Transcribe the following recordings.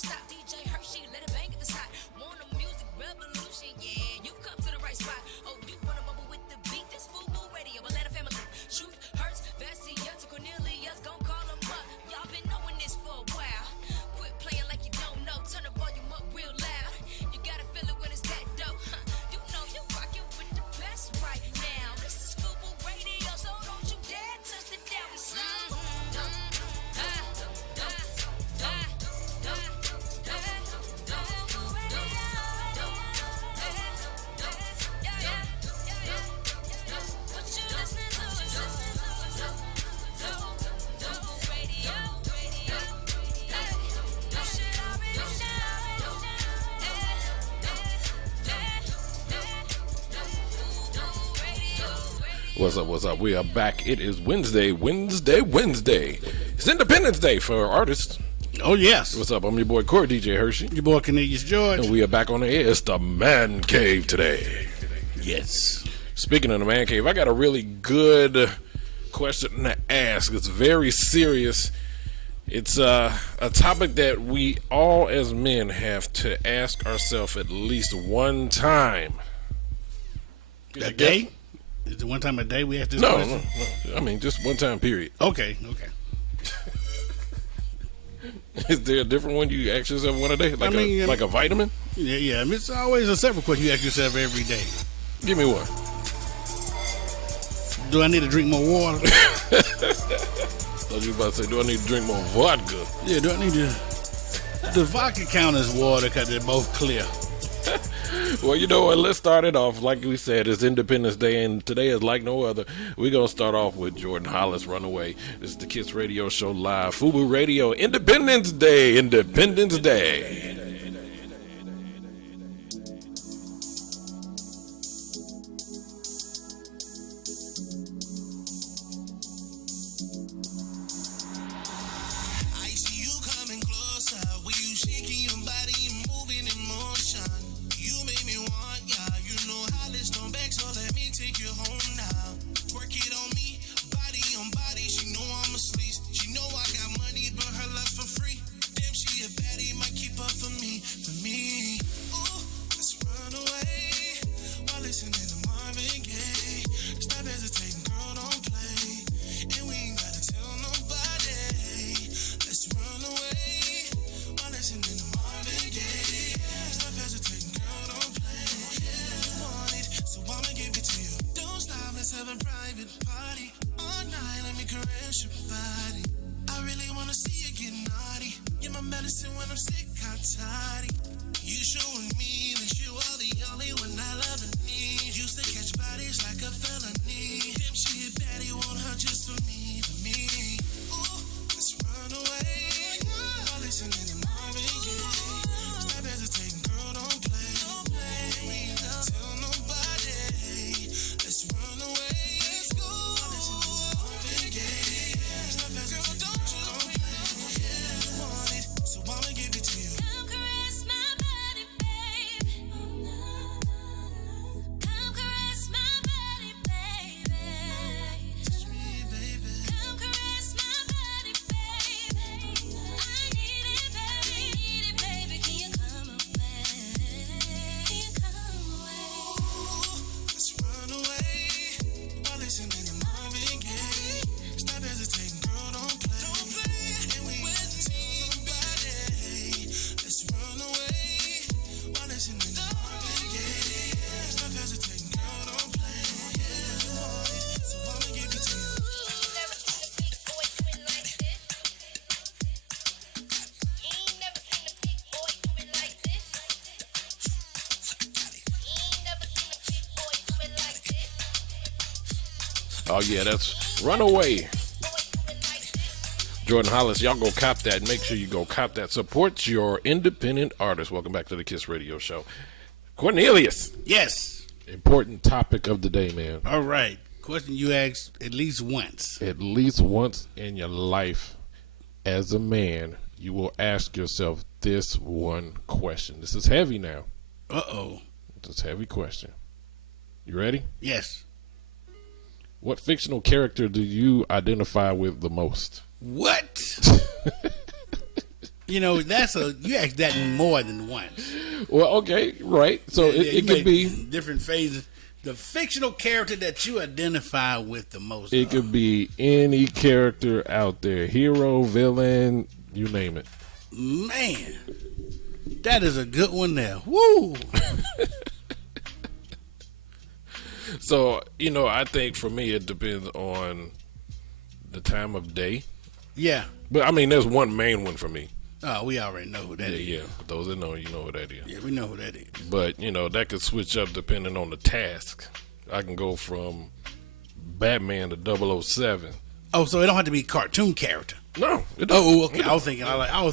stop. DJ Hershey, let it bang if it's hot. Want a music revolution? Yeah, you've come to the right spot. Oh, you wanna bubble with the beat? This FUBU Radio, but let a family. Truth hurts, Vessia to Cornelius, gon' call them up. Y'all been knowing this for a while. Quit playing like you don't know. Turn the volume up real loud. You gotta feel it when it's that dope. You know you rockin' with the best right now. This is FUBU Radio, so don't you dare touch the down. What's up, what's up? We are back. It is Wednesday. It's Independence Day for artists. Oh, yes. What's up? I'm your boy, Corey DJ Hershey. Your boy, Cornelius George. And we are back on the air. It's the Man Cave today. Yes. Speaking of the Man Cave, I got a really good question to ask. It's very serious. It's a topic that we all as men have to ask ourselves at least one time. A day? Is it one time a day we ask this No. I mean, just one time, period. Okay. Is there a different one you ask yourself one a day? Like, like a vitamin? Yeah. I mean, it's always a separate question you ask yourself every day. Give me one. Do I need to drink more water? Thought you were about to say, do I need to drink more vodka? Yeah, do I need to... The vodka count as water because they're both clear. Well, you know what? Let's start it off. Like we said, it's Independence Day, and today is like no other. We're going to start off with Jordan Hollis, Runaway. This is the Kiss Radio Show live. FUBU Radio, Independence Day. Oh, yeah, that's Runaway. Jordan Hollis, y'all go cop that. Make sure you go cop that. Support your independent artists. Welcome back to the Kiss Radio Show. Cornelius. Yes. Important topic of the day, man. All right. Question you asked at least once. At least once in your life, as a man, you will ask yourself this one question. This is heavy now. Uh-oh. This is a heavy question. You ready? Yes. What fictional character do you identify with the most? What? You know, you ask that more than once. Well, okay, right. So it could be different phases. The fictional character that you identify with the most. It could be any character out there, hero, villain, you name it. Man, that is a good one there. Woo! So, I think for me it depends on the time of day. Yeah. But I mean, there's one main one for me. Oh, we already know who that is. Yeah. For those that know, you know who that is. Yeah, we know who that is. But, that could switch up depending on the task. I can go from Batman to 007. Oh, so it don't have to be cartoon character. No. It don't. Oh, okay. I was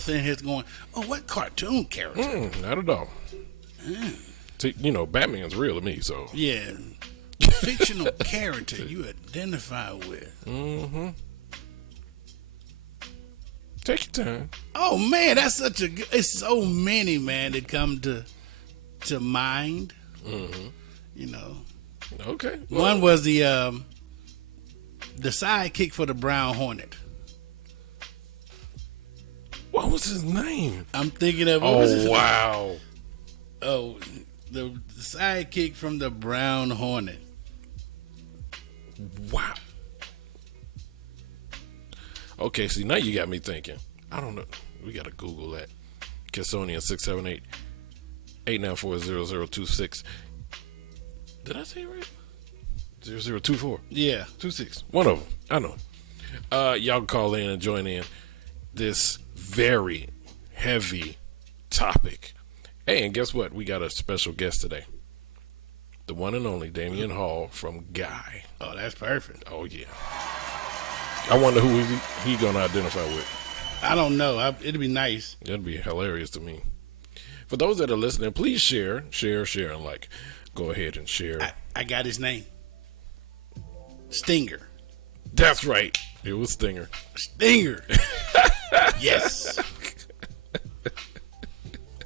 thinking here going, what cartoon character? Not at all. See, Batman's real to me, so. Yeah. Fictional character you identify with. Mm-hmm. Take your time. Oh man, that's such a good. It's so many, man, that come to mind. Mm-hmm. Okay. One was the sidekick for the Brown Hornet. What was his name? I'm thinking of. Wow. Oh, the sidekick from the Brown Hornet. Wow. Okay, see, now you got me thinking. I don't know. We got to Google that. Kessonian 678-894-0026. Did I say it right? 0024. Yeah. 26. One of them. I know. Y'all can call in and join in this very heavy topic. Hey, and guess what? We got a special guest today. The one and only Damion Hall from Guy. Oh, that's perfect. Oh, yeah. I wonder who he going to identify with. I don't know. It'd be nice. That'd be hilarious to me. For those that are listening, please share, and like. Go ahead and share. I got his name. Stinger. That's right. It was Stinger. Stinger. Yes.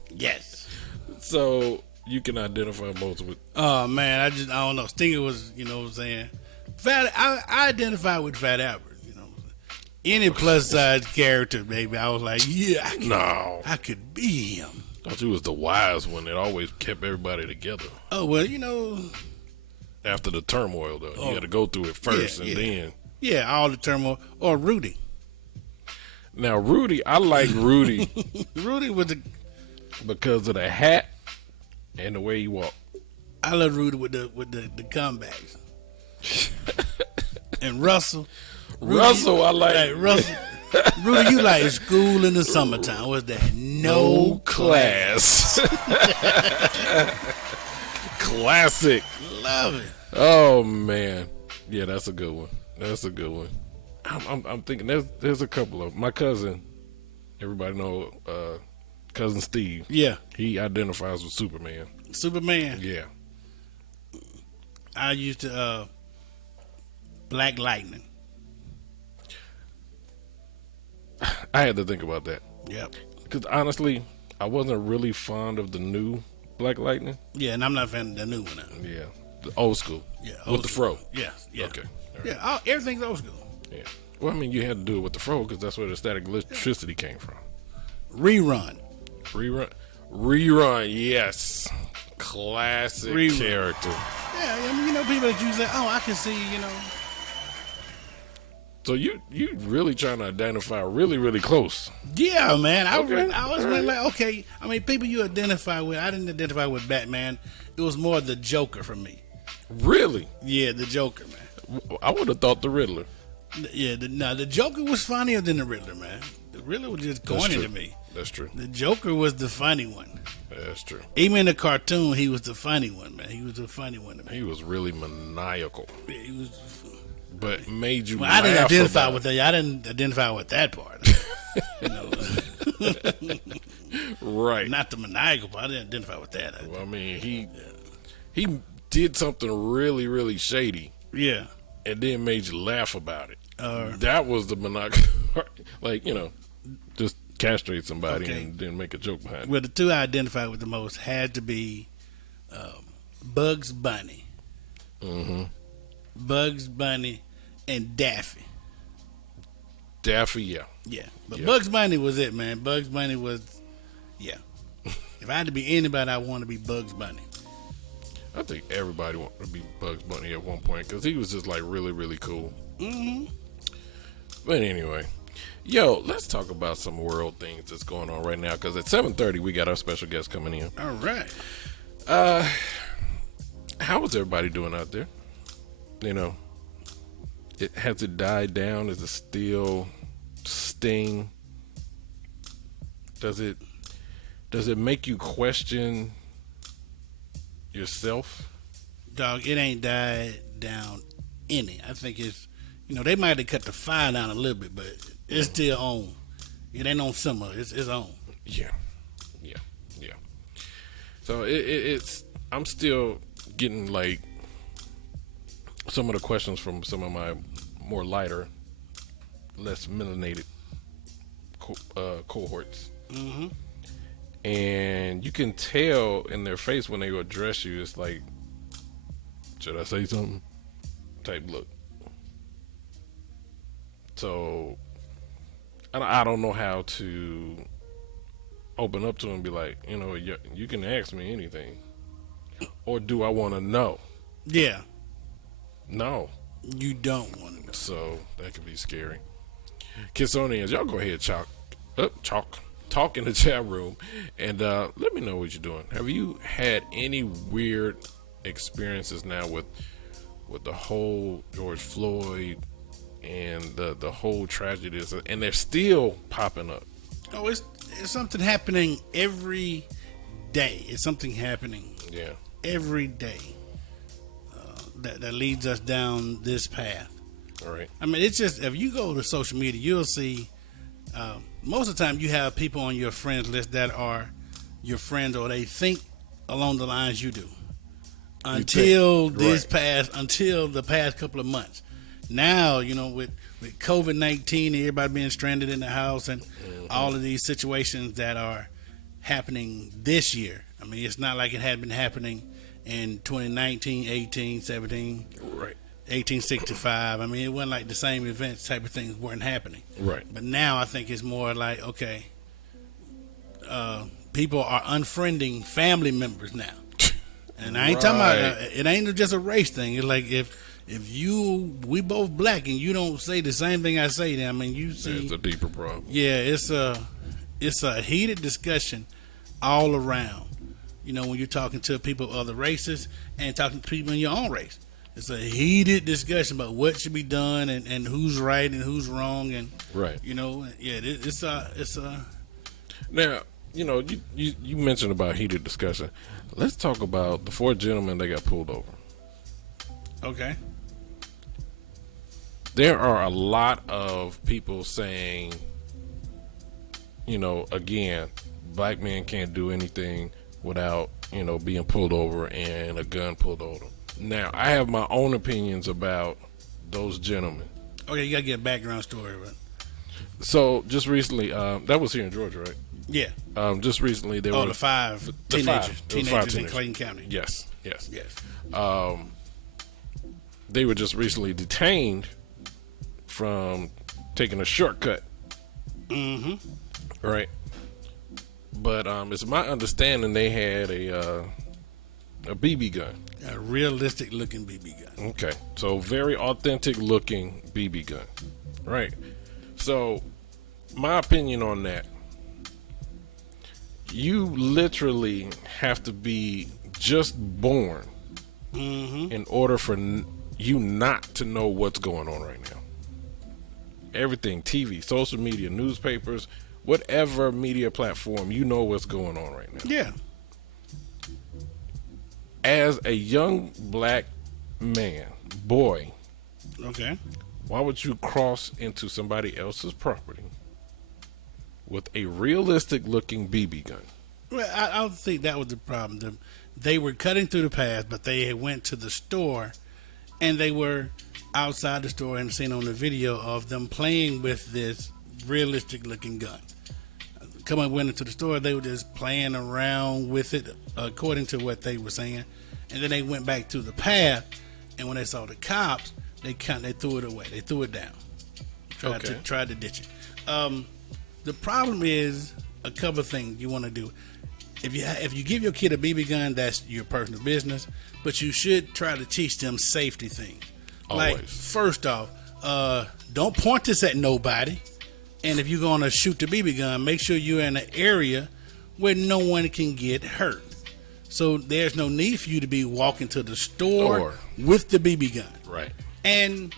Yes. So you can identify most with. Oh man, I don't know. Stinger was, what I'm saying. I identify with Fat Albert. Any plus size character, baby. I was like, yeah, I could be him. Thought you was the wise one that always kept everybody together. Oh well, After the turmoil, though, you got to go through it first, then. Yeah, all the turmoil. Or Rudy. Now Rudy, I like Rudy. Rudy was because of the hat and the way he walked. I love Rudy with the comebacks. And Russell. Russell, I like. Russell. Rudy, you like school in the summertime. What's that? No class. Classic. Love it. Oh man, yeah, that's a good one. I'm thinking there's a couple of my cousin. Everybody know cousin Steve. Yeah, he identifies with Superman. Yeah. I used to Black Lightning. I had to think about that. Yep. Because honestly, I wasn't really fond of the new Black Lightning. Yeah, and I'm not a fan of the new one now. Yeah, the old school. Yeah, with the fro. Yeah. Okay. Right. Yeah, everything's old school. Yeah. Well, I mean, you had to do it with the fro because that's where the static electricity came from. Rerun. Yes. Classic character. Yeah, I mean, people that you say, oh, I can see, So you really trying to identify really, really close. Yeah, man. I was right. like, okay. I mean, people you identify with. I didn't identify with Batman. It was more the Joker for me. Really? Yeah, the Joker, man. I would have thought the Riddler. Yeah, the Joker was funnier than the Riddler, man. The Riddler was just corny to me. That's true. The Joker was the funny one. That's true. Even in the cartoon, he was the funny one, man. He was the funny one to me. He was really maniacal. Yeah, he was. But made you. Well, laugh I didn't identify about with that. I didn't identify with that part. Right. Not the maniacal part. I didn't identify with that. Well, I mean, he did something really, really shady. Yeah. And then made you laugh about it. That was the maniacal. Like, just castrate somebody and then make a joke behind it. Well, the two I identified with the most had to be Bugs Bunny. Mm-hmm. Bugs Bunny and Daffy. Daffy, yeah. Yeah, but Yeah. Bugs Bunny was it, man. Bugs Bunny was, yeah. If I had to be anybody, I want to be Bugs Bunny. I think everybody wanted to be Bugs Bunny at one point because he was just like really, really cool. Mm-hmm. But anyway, yo, let's talk about some world things that's going on right now because at 7:30 we got our special guest coming in. All right. How is everybody doing out there? You know, has it died down? Is it still sting? Does it make you question yourself? Dog, it ain't died down any. I think it's, they might have cut the fire down a little bit, but it's still on. It ain't on simmer. It's on. Yeah. So it's I'm still getting like some of the questions from some of my more lighter, less melanated cohorts. Mm-hmm. And you can tell in their face when they address you, it's like, should I say something? Type look. So I don't know how to open up to them and be like, you can ask me anything. Or do I want to know? Yeah. No. You don't want to know. So that could be scary. Kissonians, y'all go ahead, talk in the chat room, and let me know what you're doing. Have you had any weird experiences now with the whole George Floyd and the whole tragedy, and they're still popping up? Oh, it's something happening every day. It's something happening every day that leads us down this path. All right. I mean, it's just, if you go to social media, you'll see most of the time you have people on your friends list that are your friends, or they think along the lines you do. Until the past couple of months. Now, with COVID-19 and everybody being stranded in the house and all of these situations that are happening this year. I mean, it's not like it had been happening in 2019, 18, 17. Right. 1865. I mean, it wasn't like the same events type of things weren't happening. Right. But now I think it's more like, okay, people are unfriending family members now. And I ain't talking about, it ain't just a race thing. It's like if we both black and you don't say the same thing I say, then I mean, you see. It's a deeper problem. Yeah, it's a heated discussion all around. When you're talking to people of other races and talking to people in your own race. It's a heated discussion about what should be done and who's right and who's wrong, and right. It's a. Now, you mentioned about heated discussion. Let's talk about the 4 gentlemen that got pulled over. Okay. There are a lot of people saying, again, black men can't do anything without, being pulled over and a gun pulled over them. Now, I have my own opinions about those gentlemen. Okay, you gotta get a background story, but. So, just recently, that was here in Georgia, right? Yeah. Just recently, there were the five teenagers in Clayton County. Yes. They were just recently detained from taking a shortcut. Mm-hmm. Right. But it's my understanding they had a BB gun. A realistic looking BB gun. Okay. So very authentic looking BB gun. Right. So my opinion on that, you literally have to be just born in order for you not to know what's going on right now. Everything, TV, social media, newspapers, whatever media platform, you know what's going on right now. Yeah. As a young black boy, okay, why would you cross into somebody else's property with a realistic looking BB gun? Well, I don't think that was the problem. They were cutting through the path, but they had went to the store, and they were outside the store and seen on the video of them playing with this realistic looking gun. Went into the store, they were just playing around with it, according to what they were saying, and then they went back to the path, and when they saw the cops, they threw it away. They threw it down. Try to ditch it. The problem is a couple of things you want to do. If you give your kid a BB gun, that's your personal business. But you should try to teach them safety things. Always. Like, first off, don't point this at nobody. And if you're going to shoot the BB gun, make sure you're in an area where no one can get hurt. So there's no need for you to be walking to the store with the BB gun. Right. And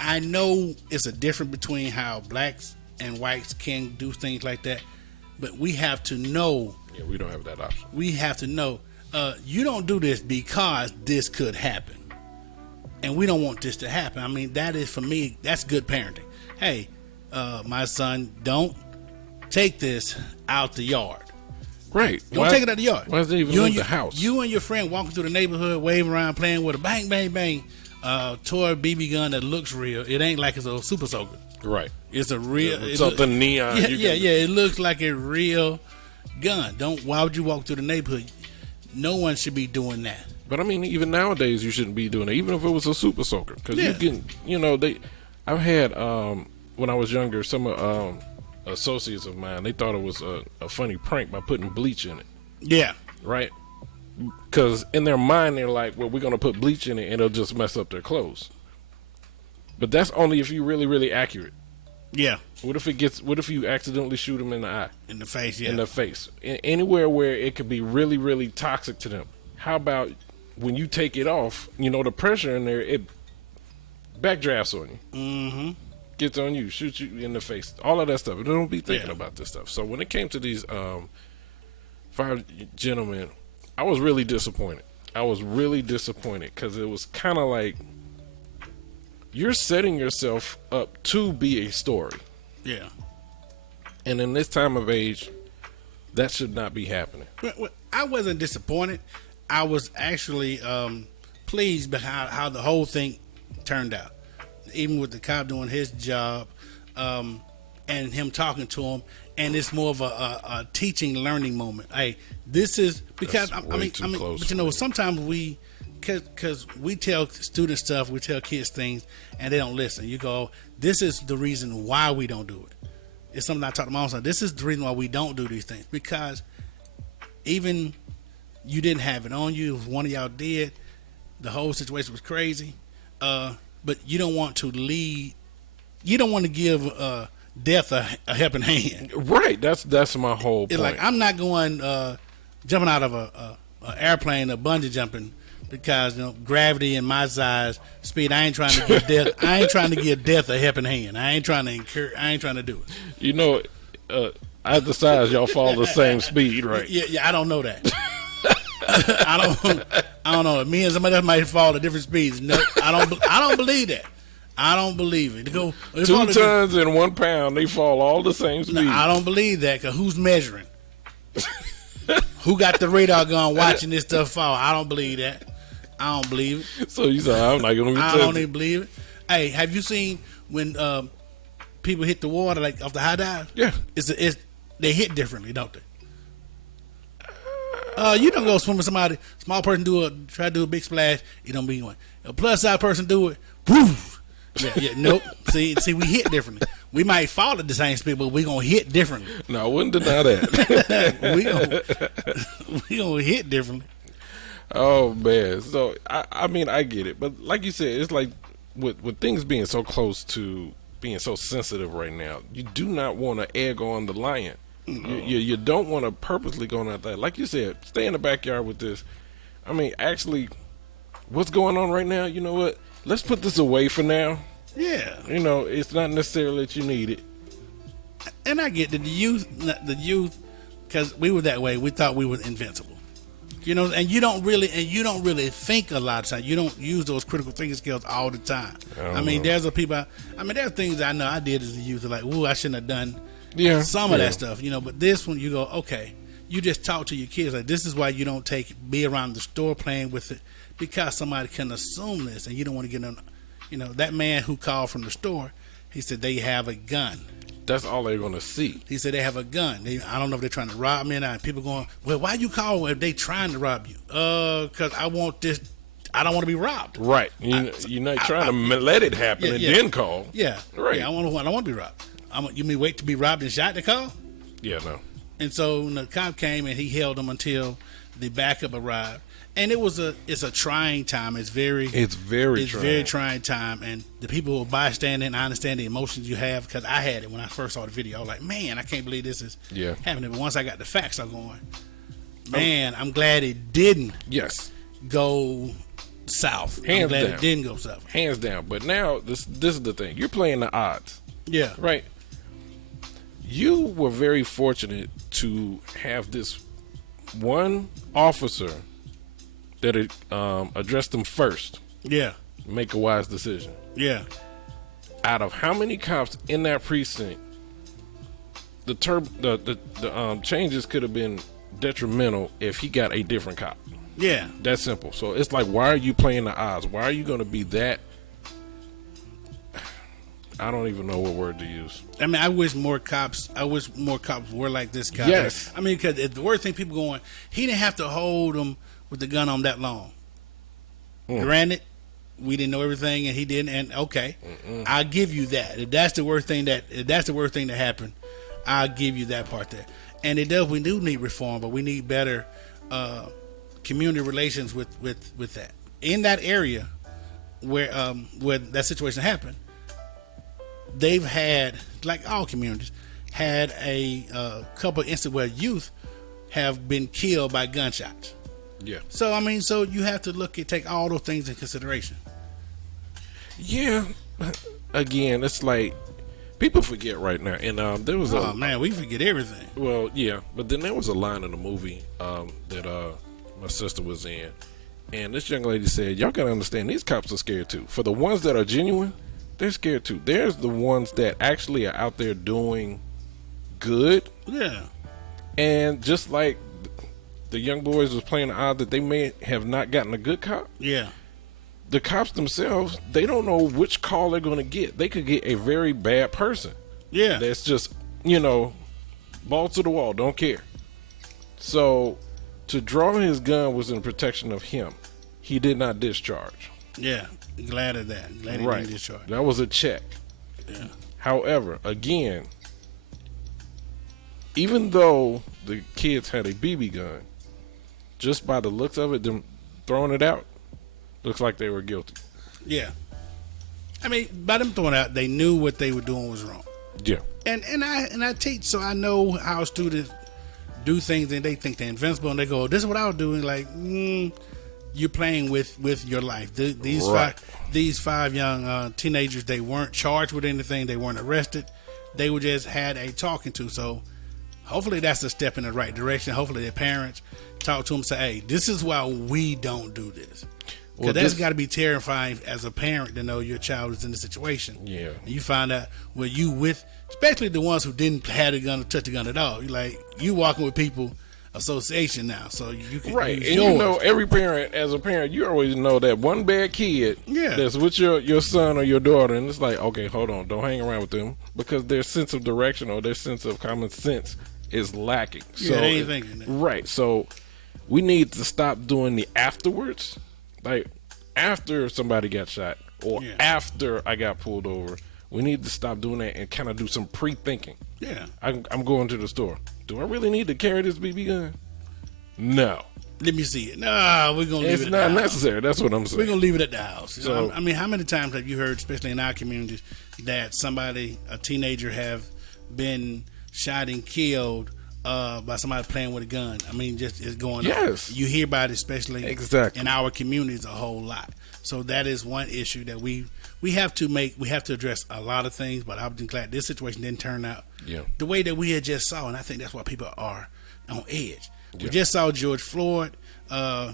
I know it's a difference between how blacks and whites can do things like that, but we have to know. Yeah, we don't have that option. We have to know. You don't do this because this could happen, and we don't want this to happen. I mean, that is, for me, that's good parenting. Hey, my son, don't take this out the yard. Right. Don't take it out the yard. Why is it even in the house? You and your friend walking through the neighborhood, waving around, playing with a bang, bang, bang toy BB gun that looks real. It ain't like it's a super soaker. Right. It's a real something neon. Yeah. It looks like a real gun. Why would you walk through the neighborhood? No one should be doing that. But I mean, even nowadays, you shouldn't be doing it, even if it was a super soaker, because you can, I've had when I was younger, some associates of mine, they thought it was a funny prank by putting bleach in it. Yeah. Right. Because in their mind, they're like, well, we're going to put bleach in it and it'll just mess up their clothes. But that's only if you're really, really accurate. Yeah. What if you accidentally shoot them in the eye? In the face, yeah. In the face. Anywhere where it could be really, really toxic to them. How about when you take it off, the pressure in there, it backdrafts on you. Mm-hmm. Gets on you, shoots you in the face. All of that stuff. They don't be thinking about this stuff. So when it came to these 5 gentlemen, I was really disappointed. Because it was kind of like, you're setting yourself up to be a story. Yeah. And in this time of age, that should not be happening. Well, I wasn't disappointed. I was actually pleased by how the whole thing turned out. Even with the cop doing his job and him talking to him. And it's more of a teaching, learning moment. Hey, this is because sometimes because we tell students stuff, we tell kids things, and they don't listen. You go, this is the reason why we don't do it. It's something I talk to my own son. This is the reason why we don't do these things, because even you didn't have it on you. If one of y'all did, the whole situation was crazy. But you don't want to lead. You don't want to give death a helping hand. Right. That's my whole point. It's like, I'm not going jumping out of a airplane or bungee jumping because gravity and my size, speed. I ain't trying to give death. I ain't trying to give death a helping hand. I ain't trying to do it. At the size, y'all fall the same speed, right? Yeah. I don't know that. I don't know. Me and somebody else might fall at different speeds. No, I don't believe that. I don't believe it. 2 tons and 1 pound, they fall all the same speed. No, I don't believe that, because who's measuring? Who got the radar gun watching this stuff fall? I don't believe that. I don't believe it. So you say I'm not gonna be I don't even believe it. Hey, have you seen when people hit the water like off the high dive? Yeah. They hit differently, don't they? You don't go swim with somebody, small person try to do a big splash, it don't be one. A plus size person do it, woof. Yeah, nope. See, we hit differently. We might fall at the same speed, but we gonna hit differently. No, I wouldn't deny that. we gonna hit differently. Oh man, so I mean I get it, but like you said, it's like with things being so close to being so sensitive right now, you do not want to egg on the lion. No. You don't want to purposely go on that. Like you said, stay in the backyard with this. I mean, actually, what's going on right now? You know what? Let's put this away for now. Yeah. It's not necessarily that you need it. And I get that the youth, because we were that way. We thought we were invincible. And you don't really think a lot of times. You don't use those critical thinking skills all the time. There's things I know I did as a youth, like, ooh, I shouldn't have done some of that stuff, but this one you go, okay, you just talk to your kids like, this is why you don't be around the store playing with it, because somebody can assume this and you don't want to get on. That man who called from the store, he said they have a gun. That's all they're going to see. He said they have a gun. I don't know if they're trying to rob me or not. People going, well, why you call if they trying to rob you? Because I want this I don't want to be robbed. Right. You're not trying to let it happen and then call. Yeah. Right. Yeah, I don't want to be robbed. You mean wait to be robbed and shot to call? Yeah, no. And so when the cop came and he held him until the backup arrived. And it's a trying time. It's very trying time. And the people who are bystanding, I understand the emotions you have, because I had it when I first saw the video. I was like, man, I can't believe this is happening. But once I got the facts, I'm going, man, I'm glad it didn't go south. I'm glad it didn't go south. Hands down. But now this is the thing. You're playing the odds. Yeah. Right. You were very fortunate to have this one officer that addressed them first. Yeah. Make a wise decision. Yeah. Out of how many cops in that precinct, the changes could have been detrimental if he got a different cop. Yeah. That's simple. So it's like, why are you playing the odds? Why are you going to be that? I don't even know what word to use. I mean, I wish more cops were like this guy. Yes. I mean, because the worst thing, people going, he didn't have to hold him with the gun on that long. Granted, we didn't know everything, and he didn't. And okay, I'll give you that. If that's the worst thing that happened, I'll give you that part there. And we do need reform, but we need better community relations with that in that area where that situation happened. They've had, like all communities, had a couple of instances where youth have been killed by gunshots. Yeah. So I mean, you have to take all those things in consideration. Yeah. Again, it's like people forget right now, and there was man, we forget everything. Well, yeah, but then there was a line in the movie that my sister was in, and this young lady said, "Y'all gotta understand, these cops are scared too. For the ones that are genuine, they're scared too. There's the ones that actually are out there doing good. Yeah. And just like the young boys was playing the odds that they may have not gotten a good cop. Yeah. The cops themselves, they don't know which call they're going to get. They could get a very bad person. Yeah. That's just, balls to the wall, don't care. So to draw his gun was in protection of him. He did not discharge. Yeah. Glad of that. Glad he didn't discharge. That was a check. Yeah. However, again, even though the kids had a BB gun, just by the looks of it, them throwing it out, looks like they were guilty. Yeah. I mean, by them throwing it out, they knew what they were doing was wrong. Yeah. And I teach, so I know how students do things and they think they're invincible and they go, this is what I was doing. Like, you're playing with your life. These five young teenagers, they weren't charged with anything. They weren't arrested. They were just had a talking to. So hopefully that's a step in the right direction. Hopefully their parents talk to them and say, hey, this is why we don't do this. Because that's got to be terrifying as a parent to know your child is in this situation. Yeah. And you find out especially the ones who didn't have a gun or touch the gun at all. You walking with people association now, so you can use and yours. Every parent, as a parent, you always know that one bad kid that's with your son or your daughter, and it's like, okay, hold on, don't hang around with them, because their sense of direction or their sense of common sense is lacking. Yeah, they ain't thinking that. Right. So we need to stop doing the afterwards, like after somebody got shot or after I got pulled over. We need to stop doing that and kind of do some pre-thinking. Yeah. I'm going to the store. Do I really need to carry this BB gun? No. Let me see it. No, we're going to leave it at the house. It's not necessary. That's what I'm saying. We're going to leave it at the house. So, I mean, how many times have you heard, especially in our communities, that a teenager have been shot and killed by somebody playing with a gun? I mean, just it's going on. You hear about it, especially in our communities, a whole lot. So that is one issue that we have to address a lot of things, but I'm glad this situation didn't turn out the way that we had just saw, and I think that's why people are on edge. We just saw George Floyd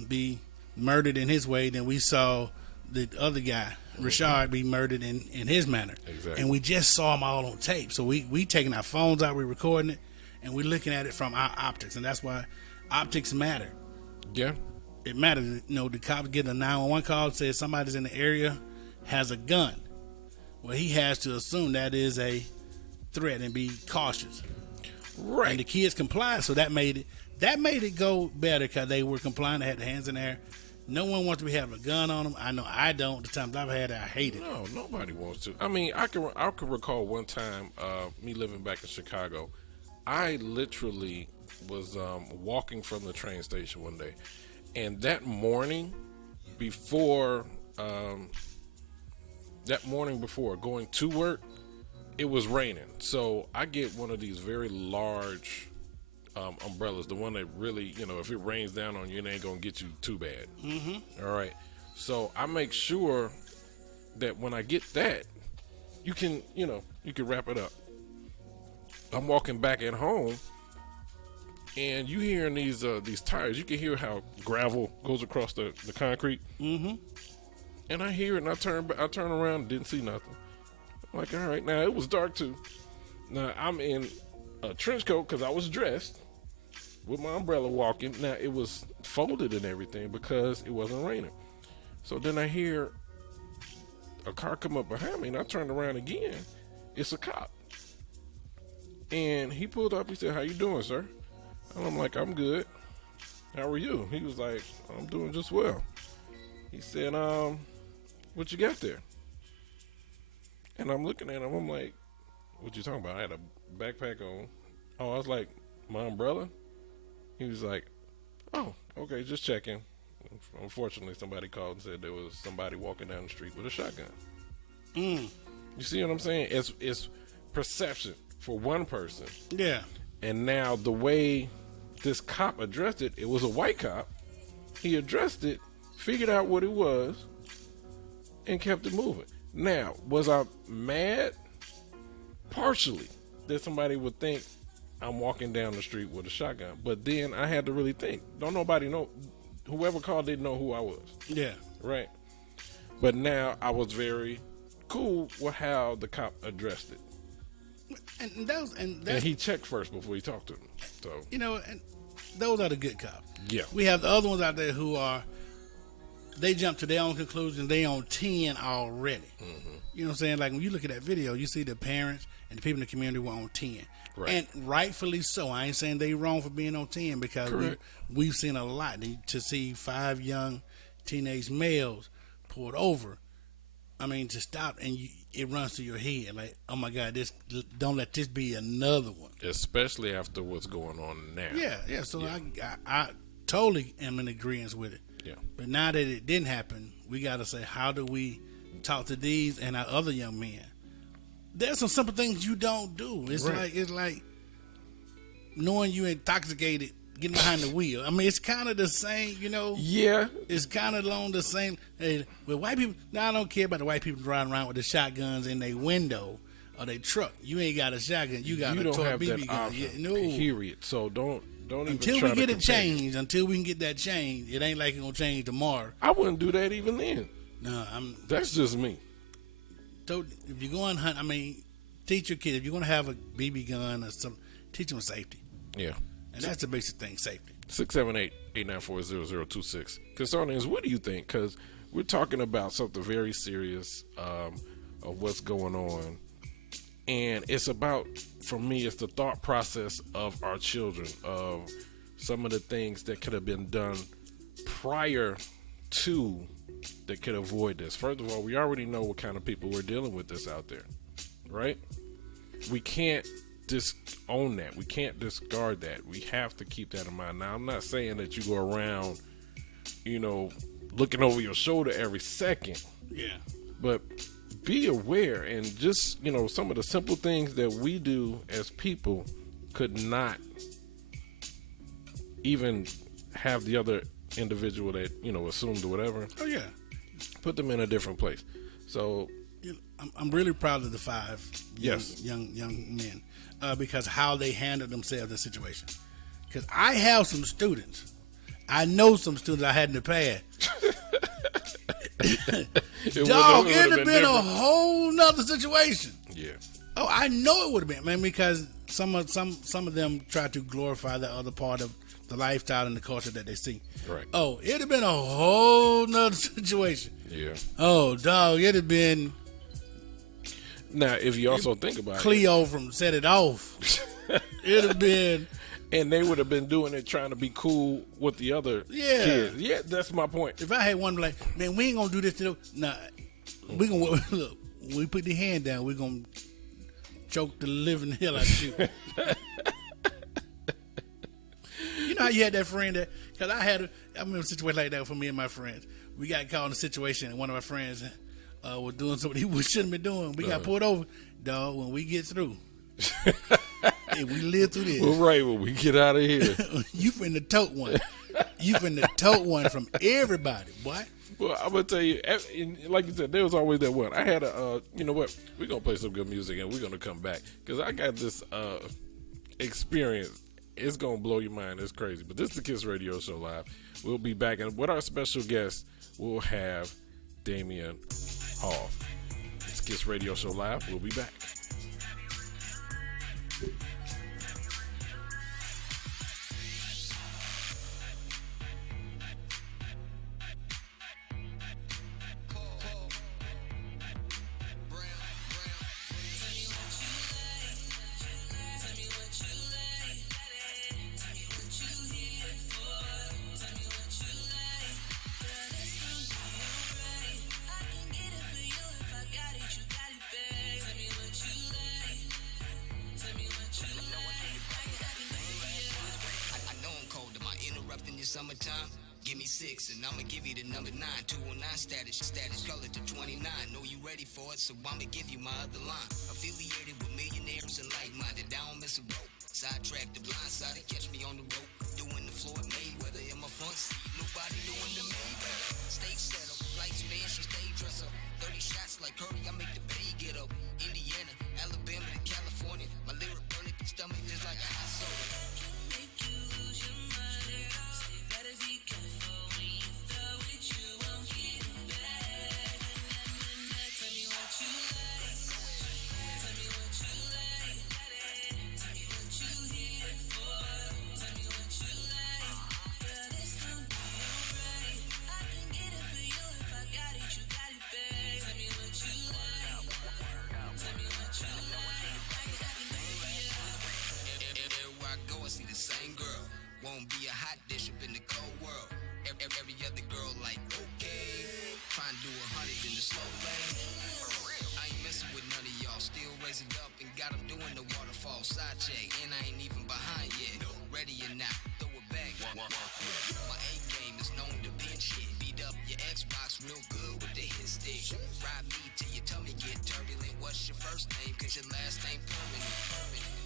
be murdered in his way, then we saw the other guy, Rashard, be murdered in his manner. Exactly. And we just saw them all on tape. So we taking our phones out, we're recording it, and we're looking at it from our optics, and that's why optics matter. Yeah. It matters. The cops get a 911 call, says somebody's in the area, has a gun. Well, he has to assume that is a threat and be cautious. Right. And the kids complied, so that made it go better because they were compliant. They had their hands in there. No one wants to be having a gun on them. I know I don't. The times I've had it, I hate it. No, nobody wants to. I mean, I can recall one time, me living back in Chicago. I literally was walking from the train station one day, and that morning before going to work, it was raining. So I get one of these very large umbrellas, the one that really, if it rains down on you, it ain't gonna get you too bad. Mm-hmm. All right. So I make sure that when I get that, you can wrap it up. I'm walking back at home, and you hearing these tires. You can hear how gravel goes across the concrete. Mm-hmm. And I hear it, and I turn around, and didn't see nothing. I'm like, all right, now it was dark too. Now I'm in a trench coat because I was dressed with my umbrella walking. Now it was folded and everything because it wasn't raining. So then I hear a car come up behind me, and I turned around again. It's a cop. And he pulled up. He said, "How you doing, sir?" And I'm like, "I'm good. How are you?" He was like, "I'm doing just well." He said, "What you got there?" And I'm looking at him. I'm like, "What you talking about?" I had a backpack on. Oh, I was like, "My umbrella?" He was like, "Oh, okay, just checking." Unfortunately, somebody called and said there was somebody walking down the street with a shotgun. You see what I'm saying? It's perception for one person. Yeah. And now the way this cop addressed it, it was a white cop. He addressed it, figured out what it was, and kept it moving. Now, was I mad? Partially. That somebody would think I'm walking down the street with a shotgun. But then I had to really think. Don't nobody know. Whoever called didn't know who I was. Yeah. Right? But now I was very cool with how the cop addressed it. And he checked first before he talked to him. So and those are the good cops. Yeah. We have the other ones out there who they jump to their own conclusion. They on 10 already. Mm-hmm. You know what I'm saying? Like when you look at that video, you see the parents and the people in the community were on 10. Right. And rightfully so. I ain't saying they wrong for being on 10 because we've seen a lot. To see 5 young teenage males pulled over, I mean, to stop and it runs through your head like, oh my God, don't let this be another one. Especially after what's going on now. Yeah. So I totally am in agreement with it. Yeah. But now that it didn't happen, we got to say, how do we talk to these and our other young men? There's some simple things you don't do. It's like knowing you intoxicated, getting behind the wheel. I mean, it's kind of the same, Yeah. It's kind of along the same. With white people, now I don't care about the white people driving around with the shotguns in their window or their truck. You ain't got a shotgun. You got a toy BB gun. No. Period. So don't even until try we get to it changed. Until we can get that changed, it ain't like it's gonna change tomorrow. I wouldn't do that even then. No, That's just me. So if you're going hunt, I mean, teach your kids. If you're going to have a BB gun or something, teach them safety. Yeah. And that's the basic thing, safety. 678-894-0026. Concerning what do you think? Because we're talking about something very serious of what's going on. And it's about, for me, it's the thought process of our children, of some of the things that could have been done prior to that could avoid this. First of all, we already know what kind of people we're dealing with this out there, right? We can't disown that. We can't discard that. We have to keep that in mind. Now, I'm not saying that you go around, looking over your shoulder every second. Yeah. But be aware, and just, some of the simple things that we do as people could not even have the other individual that assumed or whatever. Oh yeah, put them in a different place. So I'm really proud of the 5 yes young men because how they handled themselves in the situation. Because I have some students, I know some students I had in the past. Dog, it'd have been a whole nother situation. Yeah. Oh, I know it would have been, man, because some of them try to glorify the other part of the lifestyle and the culture that they see. Right. Oh, it'd have been a whole nother situation. Yeah. Oh, dog, it'd have been. Now, if you also think about Cleo from Set It Off, it'd have been. And they would have been doing it trying to be cool with the other kids. Yeah, that's my point. If I had one like, man, we ain't gonna do this today. Nah, we gonna look. When we put the hand down, we gonna choke the living hell out of you. You know how you had that friend that? Because I remember a situation like that for me and my friends. We got caught in a situation, and one of our friends was doing something he shouldn't be doing. We got pulled over, dog. When we get through. Hey, we live through this. Well, right, when we get out of here. You finna tote one. You finna tote one from everybody, boy. Well, I'm going to tell you, like you said, there was always that one. I had you know what? We're going to play some good music and we're going to come back. Because I got this experience. It's going to blow your mind. It's crazy. But this is the Kiss Radio Show Live. We'll be back. And with our special guest, we'll have Damion Hall. It's Kiss Radio Show Live. We'll be back. Summertime, give me 6 and I'ma give you the number 9. 219 status, color to 29. Know you ready for it, so I'ma give you my other line. Affiliated with millionaires and like-minded, I don't miss a rope. Sidetrack the blind side and catch me on the rope. Doing the Floyd Mayweather in my front seat. Nobody doing the Mayweather. Stage setup, lights man, she stay dress up. 30 shots like Curry, I make the bay get up. Indiana, Alabama to California. My lyric burn it, the stomach just like a hot soda. Won't be a hot dish up in the cold world. Every other girl like, okay. Trying to do 100 in the slow lane. I ain't messing with none of y'all. Still raise it up and got them doing the waterfall side check. And I ain't even behind yet. Ready or not, throw it back. My A game is known to bench shit. Beat up your Xbox real good with the hit stick. Ride me till your tummy get turbulent. What's your first name? Cause your last name permanent.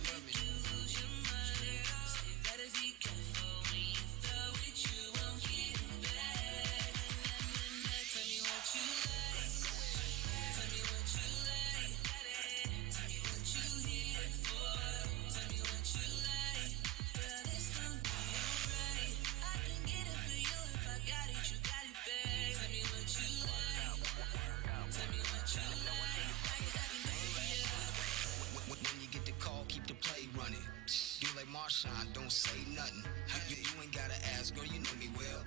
Marshawn, don't say nothing. You ain't gotta ask, girl, you know me well.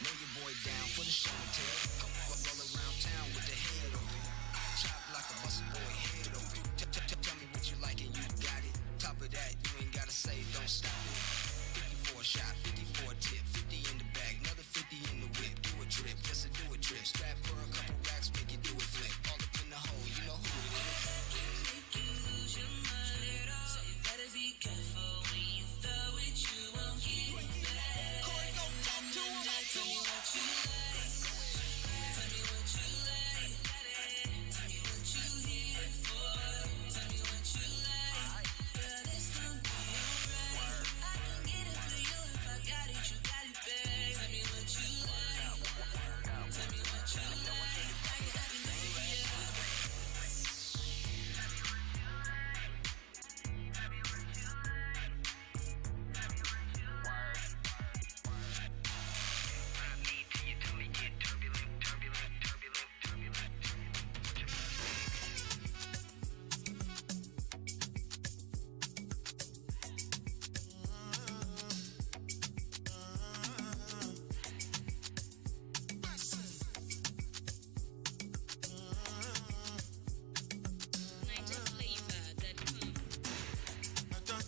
Know your boy down for the show and tell. Roll around town with the head open. Chop like a muscle boy, head open. Tell me what you like and you got it. Top of that, you ain't gotta say, don't stop it. 54 shot, 54 tip, 50 in the bag, another 50 in the whip. Do a trip, just to do a trip. Strap for a couple racks, make you do a flip. All up in the hole, you know who it is. Make you lose your mind, so you better be careful.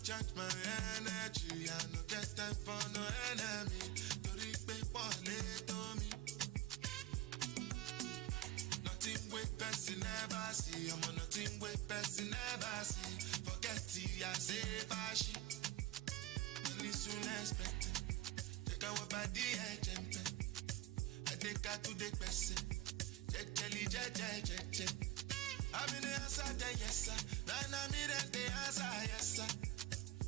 Charge my energy and time for no enemy. Torí pé pọ̀lẹ́ tó mi. Nothing wey person never see. I'm on nothing wey person never see. Forget it, I say fashi. Money soon expected. Check out what body I jump. I take her to the person. Check. I'm in the answer, then yes sir. Then I'm in the answer, yes sir.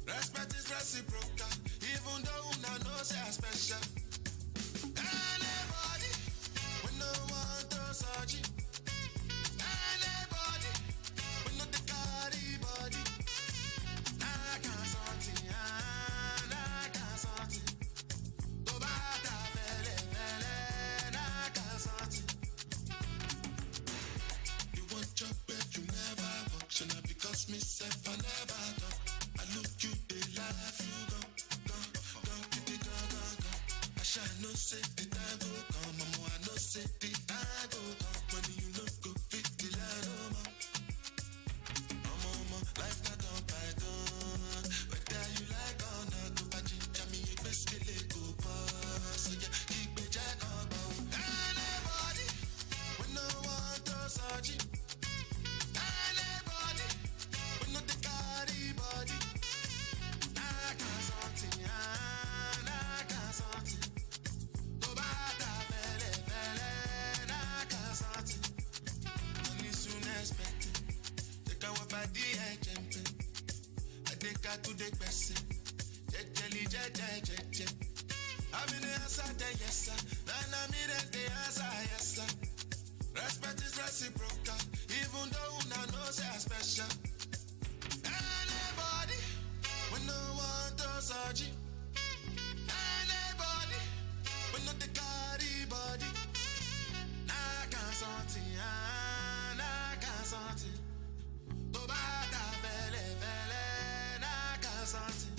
Respect is reciprocal, even though una know say I special. Anybody, we no want to search it. Anybody, we no the carry body. I can't sort it, I can't sort it. Go back to fele, I can't sort it. You want your bed, you never walk. Should not because myself I never talk. I look you, they laugh, you go. I shall no say the time go come, mama, I no say the time go come. Money you no go fit the line, oh man. Mama, life not on python. Whether you like or not, go back to me, a best go pass. So yeah, keep me jack on. Anybody, we no want to search it. Anybody, we no the carry body. I can't sort it, I can't sort it. Go back to fele, I can't sort it. Money soon expected. Take our body, I jump. I take her to the person. Check. I'm in the answer, then yes sir. Then I'm in the answer, yes sir. Respect is reciprocal, even though una know say I special. Anybody, we no want to search it. Anybody, we no the carry body. I can't sort it, I can't sort it. Go back to fele, I can't sort it.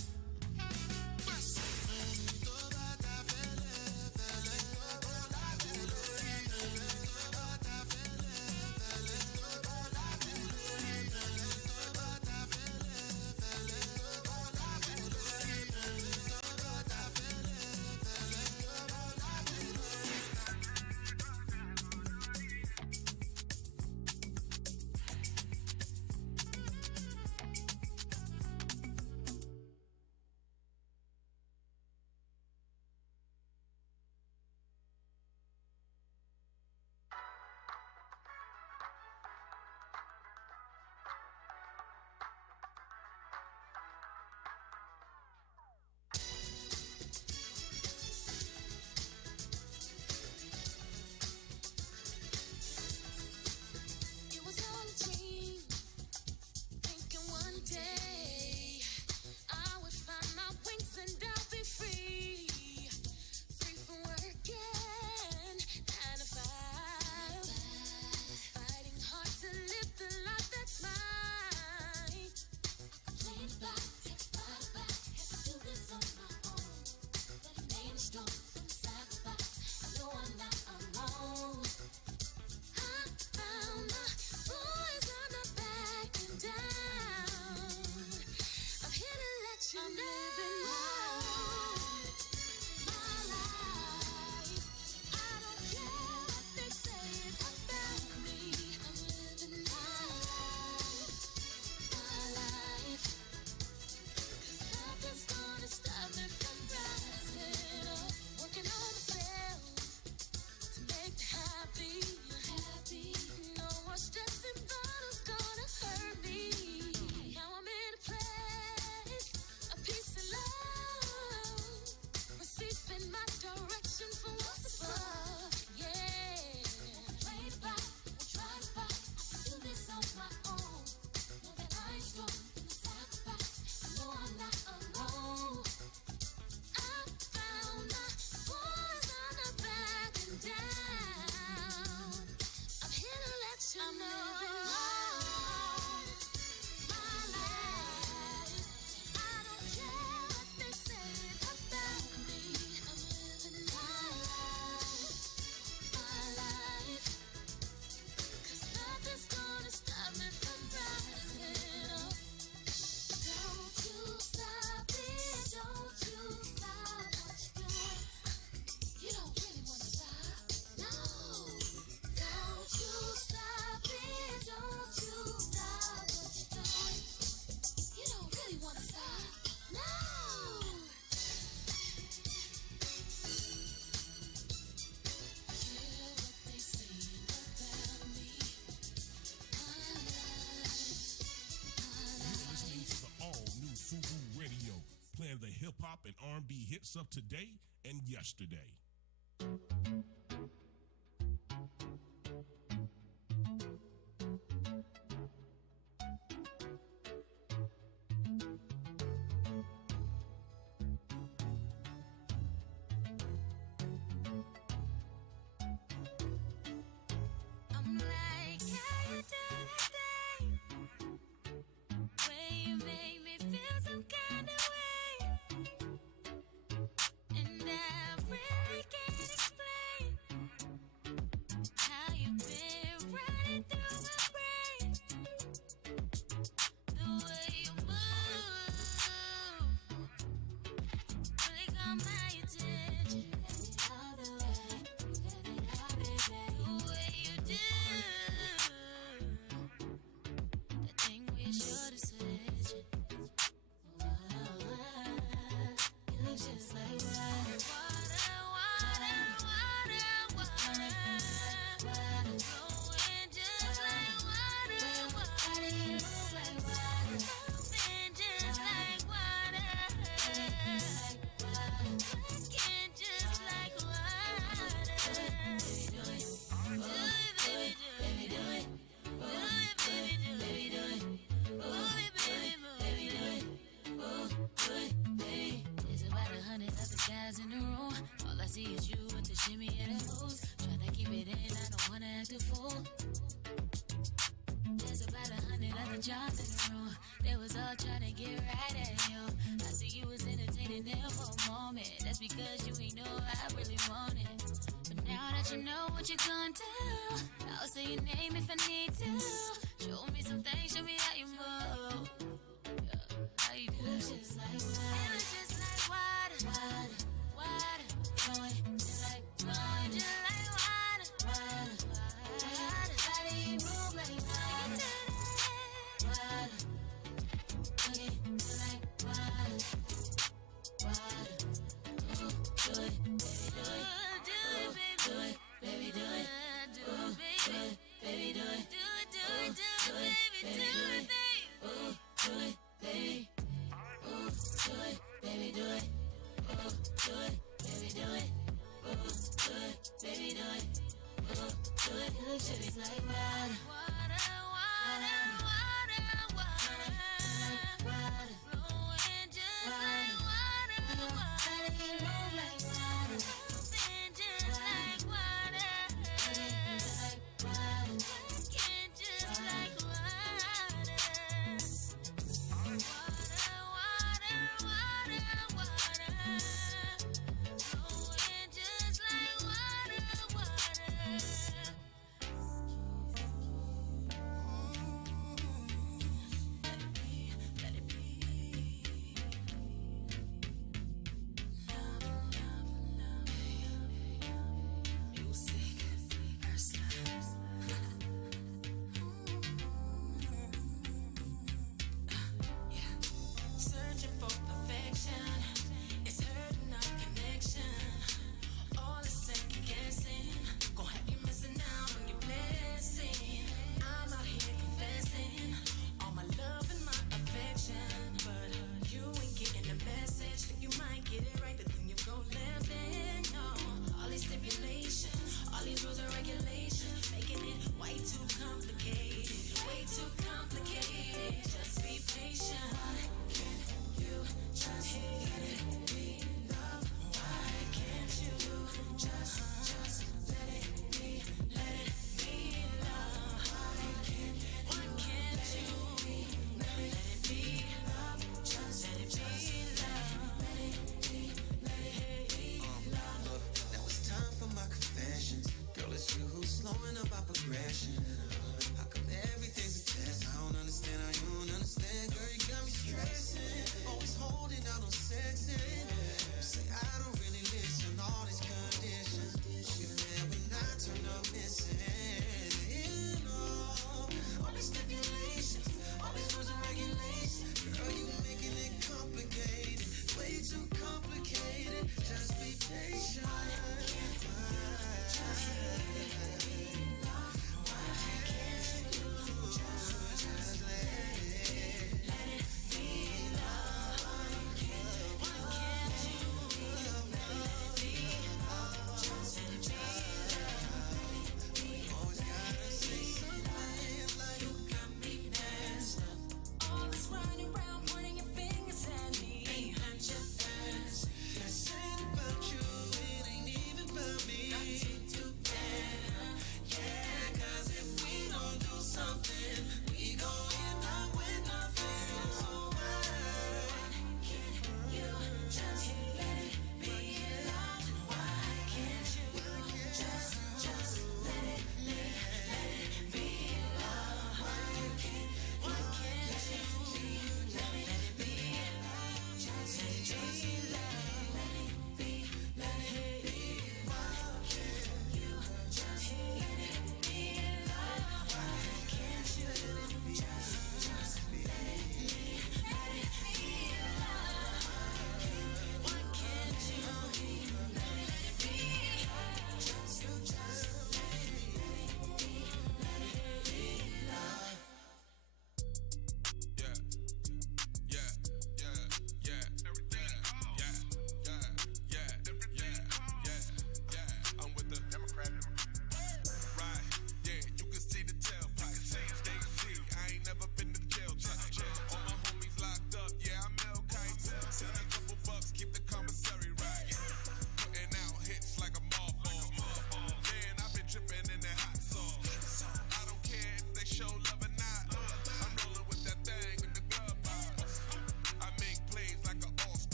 topics of today and yesterday. I'm like, how you do that thing? Where you make me feel some kind of way. And I really can't explain how you've been running through my brain. The way you move really got my attention. All the way, get it all, baby. The way you do that thing where you show the switch. It looks just like water, water, water, water, water, flowing just like water, water, moving just like water, working just like water. Do it, baby, do it, do it, baby, do it, move it, baby, move it, do it, baby. There's about 100 other guys in the room. All I see is you with the shimmy and the moves. Tryna keep it in, I don't wanna act a fool. There's about 100 other jobs in the room. They was all tryna get right at you. I see you was entertaining them for a moment. That's because you ain't know I really want it. But now that you know what you're gonna do, I'll say your name if I need to. Show me some things, show me how you move. Yeah, how you do it? Just like water. It looks just like water, water, water, flowing just like water, just like water, water, water. How do you move like water? Water, okay, just like water, water. Ooh, do it, baby, do it, do it, baby, do it, do it, baby, do it, baby, do it, baby, ooh, do it, baby. Ooh, do it, baby, do it. Ooh, do it, baby, do it. Ooh, do it, baby, do it. Ooh, do it. It looks just like water, water, water, water, water, water, flowing just like water, water, move like water, moving just like water, working just like water. Water, water, water, flowing just like water, water. Let it be. Love, love.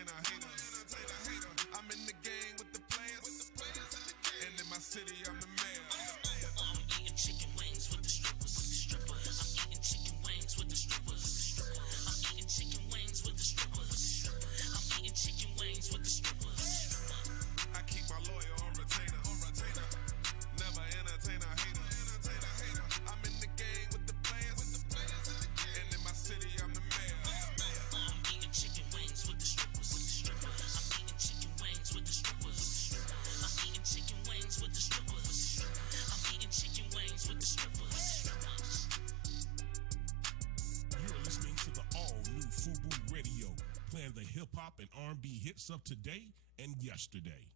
entertainer, hater. I'm in the game with the players, and in my city, I'm the mayor. I'm eating chicken wings with the strippers. I'm eating chicken wings with the strippers. I'm eating chicken wings with the strippers. I'm eating chicken wings with the strippers. I keep my lawyer on retainer. Never entertain a hater. I'm in the game with the players, and in my city, I'm the mayor. I'm eating chicken wings with the strippers. I'm eating chicken wings with the strippers. I'm eating chicken wings with the strippers. I'm eating chicken wings with the strippers. You're listening to the all-new FUBU Radio, playing the hip-hop and R&B hits of today and yesterday.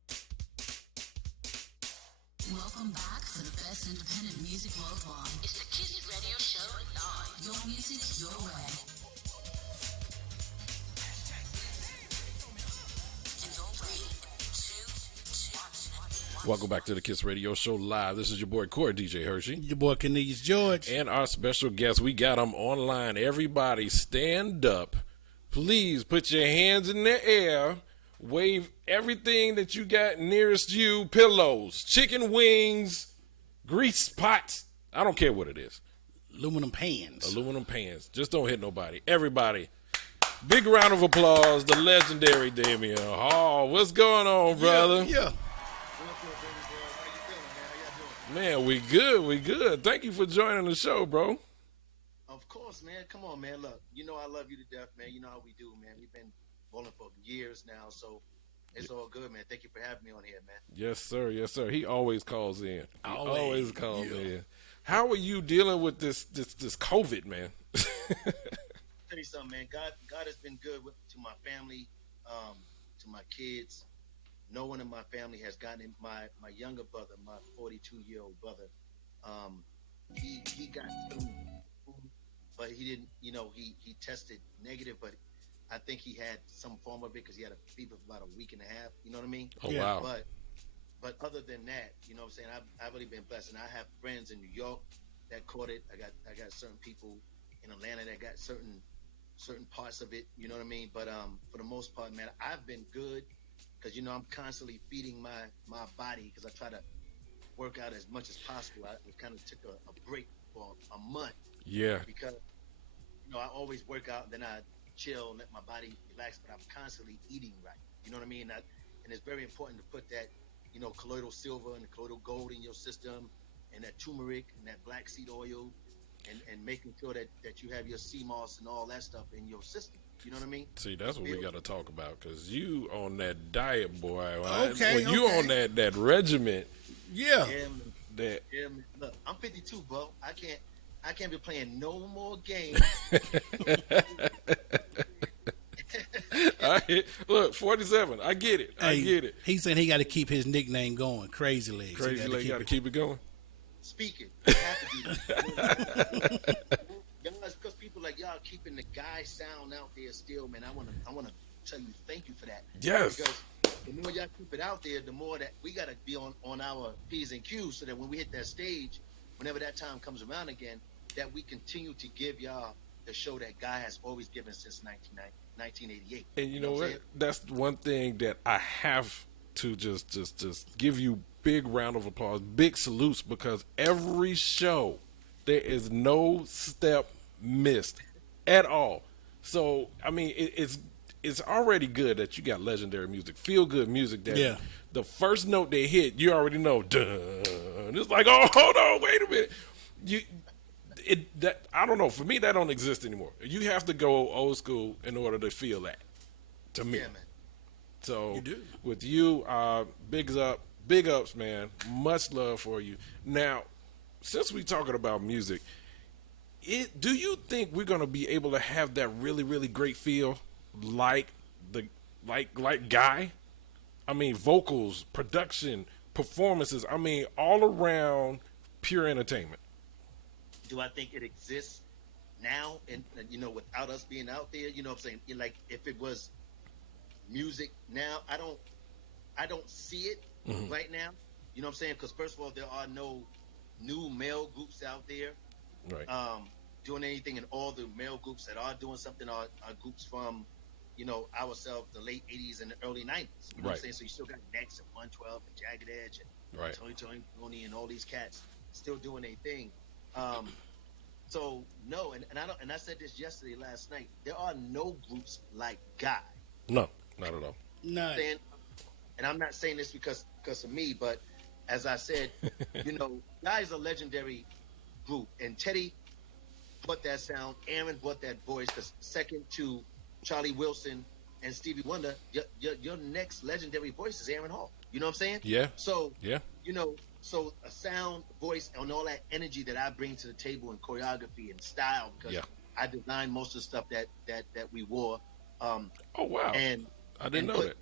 Welcome back for the best independent music worldwide. It's the Kiss Radio Show live. Your music, your way. And your way. 2, 2, 1. Welcome back to the Kiss Radio Show live. This is your boy Corey DJ Hershey. Your boy Cornelius George. And our special guest, we got him online. Everybody stand up. Please put your hands in the air. Wave everything that you got nearest you. Pillows, chicken wings, grease pots. I don't care what it is. Aluminum pans. Aluminum pans. Just don't hit nobody. Everybody. Big round of applause. The legendary Damion. Oh, what's going on, brother? Yeah. Man, we good. Thank you for joining the show, bro. Of course, man. Come on, man. Look, you know I love you to death, man. You know how we do, man. We've been bowling for years now, so it's all good, man. Thank you for having me on here, man. Yes, sir. Yes, sir. He always calls in. He always calls yeah. in. How are you dealing with this COVID, man? Tell you something, man. God has been good to my family, to my kids. No one in my family has gotten it. My younger brother, my 42-year-old brother, he got some, but he didn't. You know, he tested negative, but I think he had some form of it because he had a fever for about a week and a half. You know what I mean? Oh, Yeah. wow. But other than that, you know what I'm saying? I've really been blessed, and I have friends in New York that caught it. I got certain people in Atlanta that got certain parts of it. You know what I mean? But for the most part, man, I've been good because, you know, I'm constantly feeding my body because I try to work out as much as possible. I kind of took a break for a month. Yeah. Because, you know, I always work out and then I chill and let my body relax, but I'm constantly eating right. You know what I mean? And it's very important to put that, you know, colloidal silver and the colloidal gold in your system, and that turmeric and that black seed oil, and making sure that you have your sea moss and all that stuff in your system. You know what I mean? See, that's what we got to talk about because you on that diet, boy. Okay, when you okay. on that regiment, Yeah. Yeah, man. that Yeah, man. Look, I'm 52, bro. I can't be playing no more games. I look 47. I get it. I get it. He said he got to keep his nickname going. Crazy Legs. He Crazy, gotta like keep got to it- keep it going. Speaking, I have to do that. Y'all, it's because people like y'all keeping the guy sound out there still, man. I wanna tell you thank you for that. Yes. Because the more y'all keep it out there, the more that we gotta be on our P's and Q's so that when we hit that stage, whenever that time comes around again, that we continue to give y'all the show that Guy has always given since 1988. And you know I'm what? saying? That's one thing that I have to just give you big round of applause, big salutes, because every show there is no step missed at all. So I mean, it's already good that you got legendary music, feel good music. That Yeah. the first note they hit, you already know. Dun. It's like, oh, hold on, wait a minute. That I don't know. For me, that don't exist anymore. You have to go old school in order to feel that. To me. Yeah, man. So You do. with you, big ups, man. Much love for you. Now, since we talking about music, do you think we're gonna be able to have that really, really great feel like Guy? I mean, vocals, production, performances. I mean, all around pure entertainment. Do I think it exists now and you know, without us being out there? You know what I'm saying? Like, if it was music now, I don't see it right now. You know what I'm saying? Because first of all, there are no new male groups out there Right. doing anything, and all the male groups that are doing something are groups from ourselves the late '80s and the early '90s. You know what I'm Right. saying? So you still got Next and 112 and Jagged Edge and Right. Tony and all these cats still doing their thing. So no, and I don't, and I said this yesterday, last night. There are no groups like Guy. No, not at all. None. Saying, and I'm not saying this because of me, but as I said, Guy is a legendary group, and Teddy brought that sound. Aaron brought that voice. Because second to Charlie Wilson and Stevie Wonder, your next legendary voice is Aaron Hall. You know what I'm saying? Yeah. So Yeah. so a sound, voice, and all that energy that I bring to the table in choreography and style, because Yeah. I designed most of the stuff that we wore. Oh wow. And I didn't know that.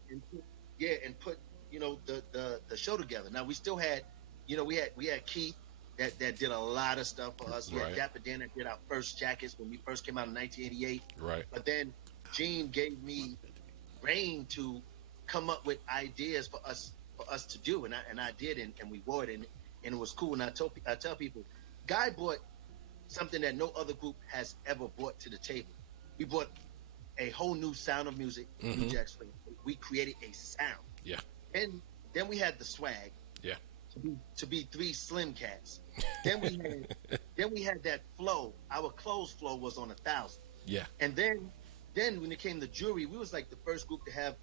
And put the show together. Now we still had, we had Keith that did a lot of stuff for us. We Right. had Dapper Dan that did our first jackets when we first came out in 1988. Right. But then Gene gave me reign to come up with ideas for us to do, and I did, and we wore it, and it was cool. And I tell people, Guy brought something that no other group has ever brought to the table. We brought a whole new sound of music, New Jack Swing. We created a sound. Yeah. And then we had the swag. Yeah. To be three slim cats. Then we had that flow. Our clothes flow was on 1,000. Yeah. And then when it came to jewelry, we was like the first group to have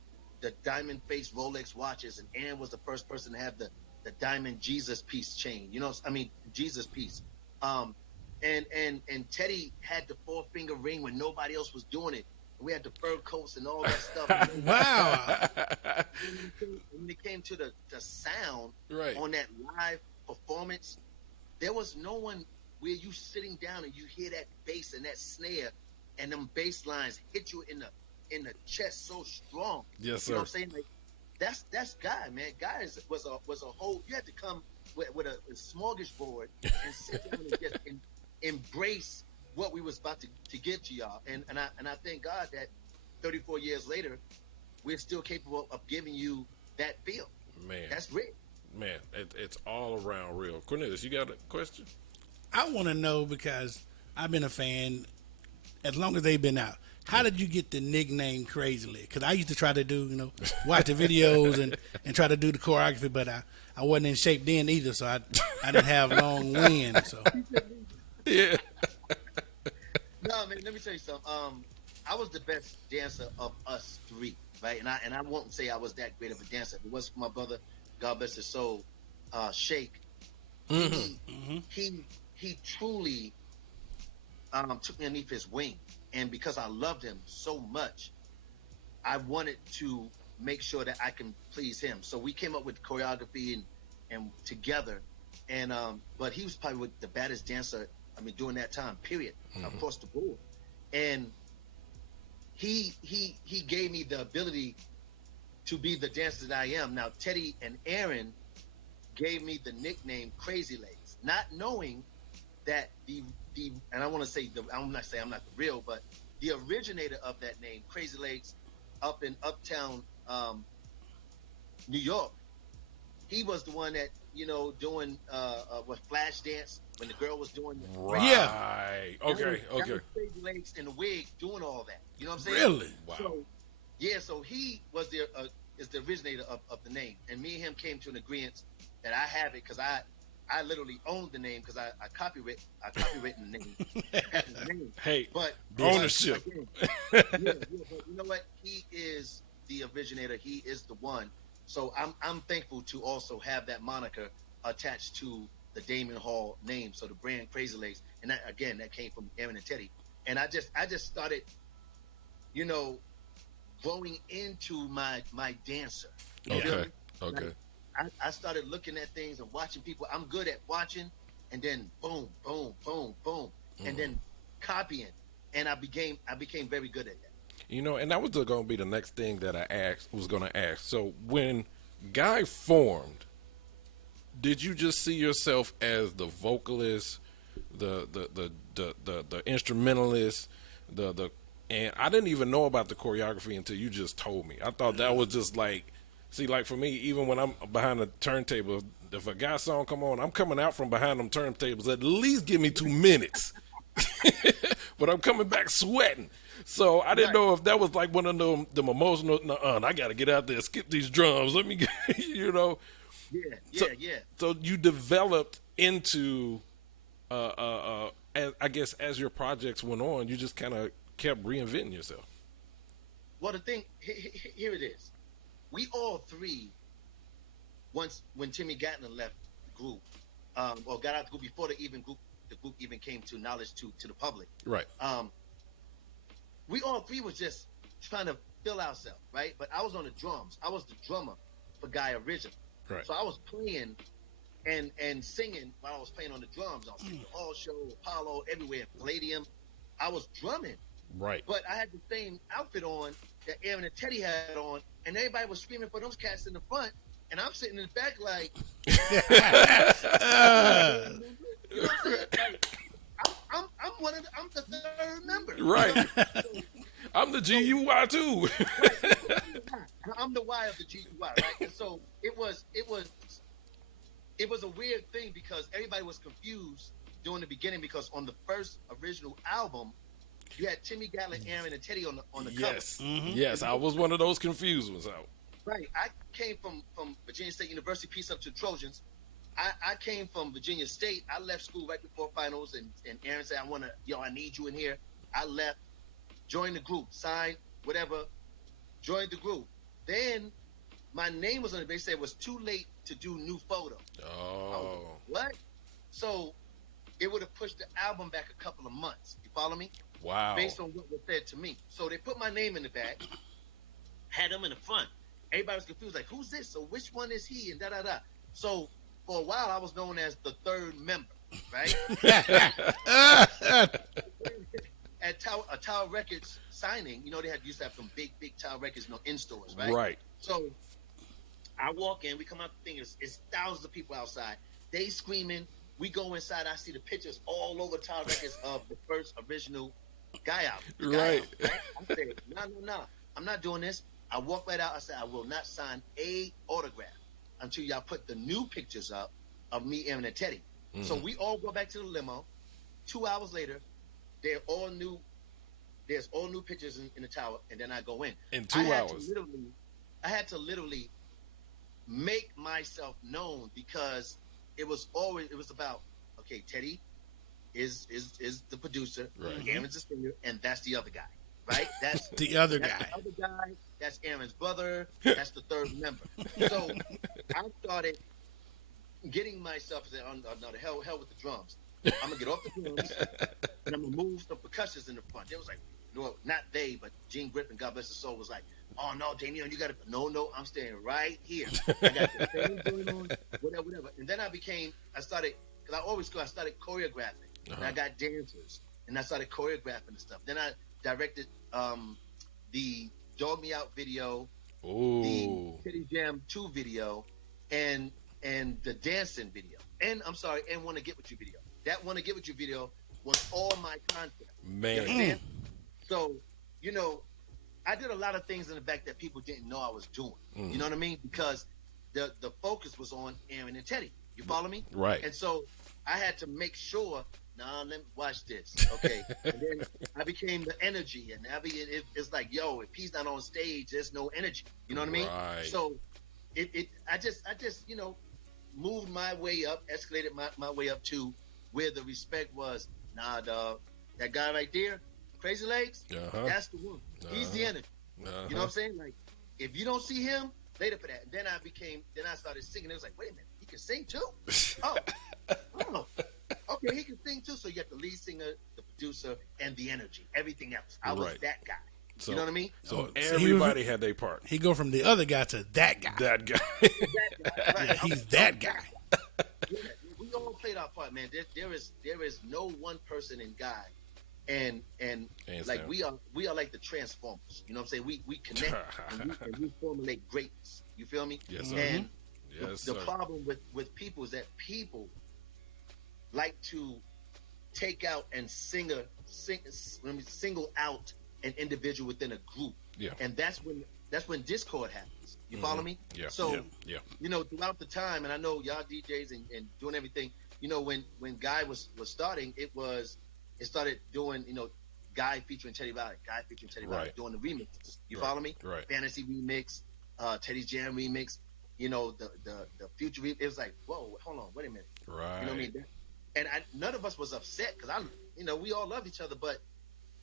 the diamond face Rolex watches, and Aaron was the first person to have the diamond Jesus piece chain. Jesus piece. And Teddy had the 4-finger ring when nobody else was doing it. We had the fur coats and all that stuff. Wow. When it came to the sound Right. on that live performance, there was no one where you sitting down and you hear that bass and that snare and them bass lines hit you in the chest so strong. Yes, You know sir. what I'm saying? Like that's Guy, man. Guy was a whole. You had to come with a smorgasbord and sit down and just embrace what we was about to give to y'all. And I thank God that 34 years later, we're still capable of giving you that feel. Man. That's real. Man, it's all around real. Cornelius, you got a question? I want to know, because I've been a fan as long as they've been out. How did you get the nickname Crazy Leg? Because I used to try to do, watch the videos and try to do the choreography, but I wasn't in shape then either, so I didn't have long wind. So Yeah. No, man. Let me tell you something. I was the best dancer of us three, right? And I won't say I was that great of a dancer. If it wasn't for my brother, God bless his soul, Shake. He truly took me underneath his wing, and because I loved him so much, I wanted to make sure that I can please him. So we came up with choreography and together, and but he was probably the baddest dancer. During that time, period, across the board, and he gave me the ability to be the dancer that I am now. Teddy and Aaron gave me the nickname Crazy Legs, not knowing that the and I want to say I'm not saying I'm not the real, but the originator of that name, Crazy Legs, up in Uptown, New York, he was the one that doing what flash dance when the girl was doing Right. Yeah. Okay. that was Crazy Legs in the wig doing all that. You know what I'm saying? Really? Wow. So he was is the originator of the name, and me and him came to an agreement that I have it because I literally owned the name because I copyrighted the name. Hey, But ownership. but you know what? He is the originator. He is the one. So I'm thankful to also have that moniker attached to the Damion Hall name. So the brand Crazy Legs, and that came from Aaron and Teddy. And I just started, growing into my dancer. You feel Okay. me? Okay. I started looking at things and watching people. I'm good at watching, and then boom, boom, boom, boom, and then copying, and I became very good at that. And that was going to be the next thing that I was going to ask. So when Guy formed, did you just see yourself as the vocalist, the instrumentalist, and I didn't even know about the choreography until you just told me. I thought that was just like for me, even when I'm behind the turntable, if a Guy song come on, I'm coming out from behind them turntables. At least give me 2 minutes, but I'm coming back sweating. So I didn't Right. know if that was like one of them emotional. I got to get out there, skip these drums. Let me get, Yeah, So, yeah. so you developed into, I guess, as your projects went on, you just kind of kept reinventing yourself. Well, the thing here it is. We all three, once when Timmy Gatton left the group, or got out the group before the group even came to knowledge to the public. Right. We all three was just trying to fill ourselves, right? But I was on the drums. I was the drummer for Guy originally. Right. So I was playing and singing while I was playing on the drums. I was singing the Hall Show, Apollo, everywhere, Palladium. I was drumming. Right. But I had the same outfit on that Aaron and Teddy had on, and everybody was screaming for those cats in the front, and I'm sitting in the back like, you know what I'm saying? Like, I'm the third member. Right. I'm the GUI too. I'm the Y of the GUI, right? And so it was a weird thing because everybody was confused during the beginning because on the first original album, you had Timmy Gatlin, Aaron, and Teddy on the cover. Yes. Yes, I was one of those confused ones out. Right. I came from Virginia State University, peace up to the Trojans. I came from Virginia State. I left school right before finals, and Aaron said, I need you in here. I left, joined the group, signed, whatever, joined the group. Then my name was on it. They said it was too late to do new photo. Oh. What? So it would have pushed the album back a couple of months. You follow me? Wow. Based on what was said to me. So they put my name in the back, had them in the front. Everybody was confused, like, who's this? So which one is he? And da-da-da. So for a while, I was known as the third member, right? At Tower Records signing, they used to have some big Tower Records, in stores, right? Right. So I walk in, we come out the thing, it's thousands of people outside. They screaming. We go inside, I see the pictures all over Tower Records of the first original Guy album. Right. I said, no, I'm not doing this. I walked right out. I said, I will not sign a autograph until y'all put the new pictures up of me, Aaron, and Teddy. Mm-hmm. So we all go back to the limo. 2 hours later, there's all new pictures in the tower, and then I go in. In 2 hours. I had to literally make myself known because it was about, okay, Teddy is the producer, right. Aaron's the singer, and that's the other guy. Right? That's the other that's guy. The other guy. That's Aaron's brother. That's the third member. So I started getting myself to say, oh, no, the hell with the drums. I'm gonna get off the drums and I'm gonna move some percussions in the front. They was like, not they, but Gene Griffin, God bless his soul, was like, oh no, Damion, you gotta no, I'm staying right here. I got the thing going on, whatever. And then I started choreographing. And I got dancers and I started choreographing and stuff. Then I directed the Dog Me Out video, the Titty Jam 2 video, and the dancing video. And Wanna Get With You video. That Wanna Get With You video was all my concept. Man. So, I did a lot of things in the back that people didn't know I was doing. You know what I mean? Because the focus was on Aaron and Teddy. You follow me? Right. And so I had to make sure, let me watch this. Okay. And then I became the energy, and it's like, yo, if he's not on stage, there's no energy. You know what I mean? Right. So I just moved my way up, escalated my way up to where the respect was. Nah, dog, that guy right there, Crazy Legs, that's the one. He's the energy. You know what I'm saying? Like, if you don't see him, later for that. And then I started singing. It was like, wait a minute, he can sing too? Oh. Okay, he can sing too. So you got the lead singer, the producer, and the energy. Everything else. I was that guy. So, you know what I mean? So everybody had their part. He go from the other guy to that guy. That guy. That guy. Right. Yeah, he's that guy. Yeah, we all played our part, man. There is no one person in Guy, and like we are like the Transformers. You know what I'm saying? We connect and we formulate greatness. You feel me? Yes, sir. And Yes, the sir. problem with people is that people like to take out and single out an individual within a group. Yeah. And that's when discord happens. You follow me? Yeah. So yeah. throughout the time, and I know y'all DJs and doing everything, when Guy was starting, it started doing, Guy featuring Teddy Riley, Guy featuring Teddy Riley Right. doing the remixes. You Right, follow me? right. Fantasy remix, Teddy's Jam remix. You know, the future. It was like, whoa, hold on, wait a minute. Right. You know what I mean? And none of us was upset because we all love each other, but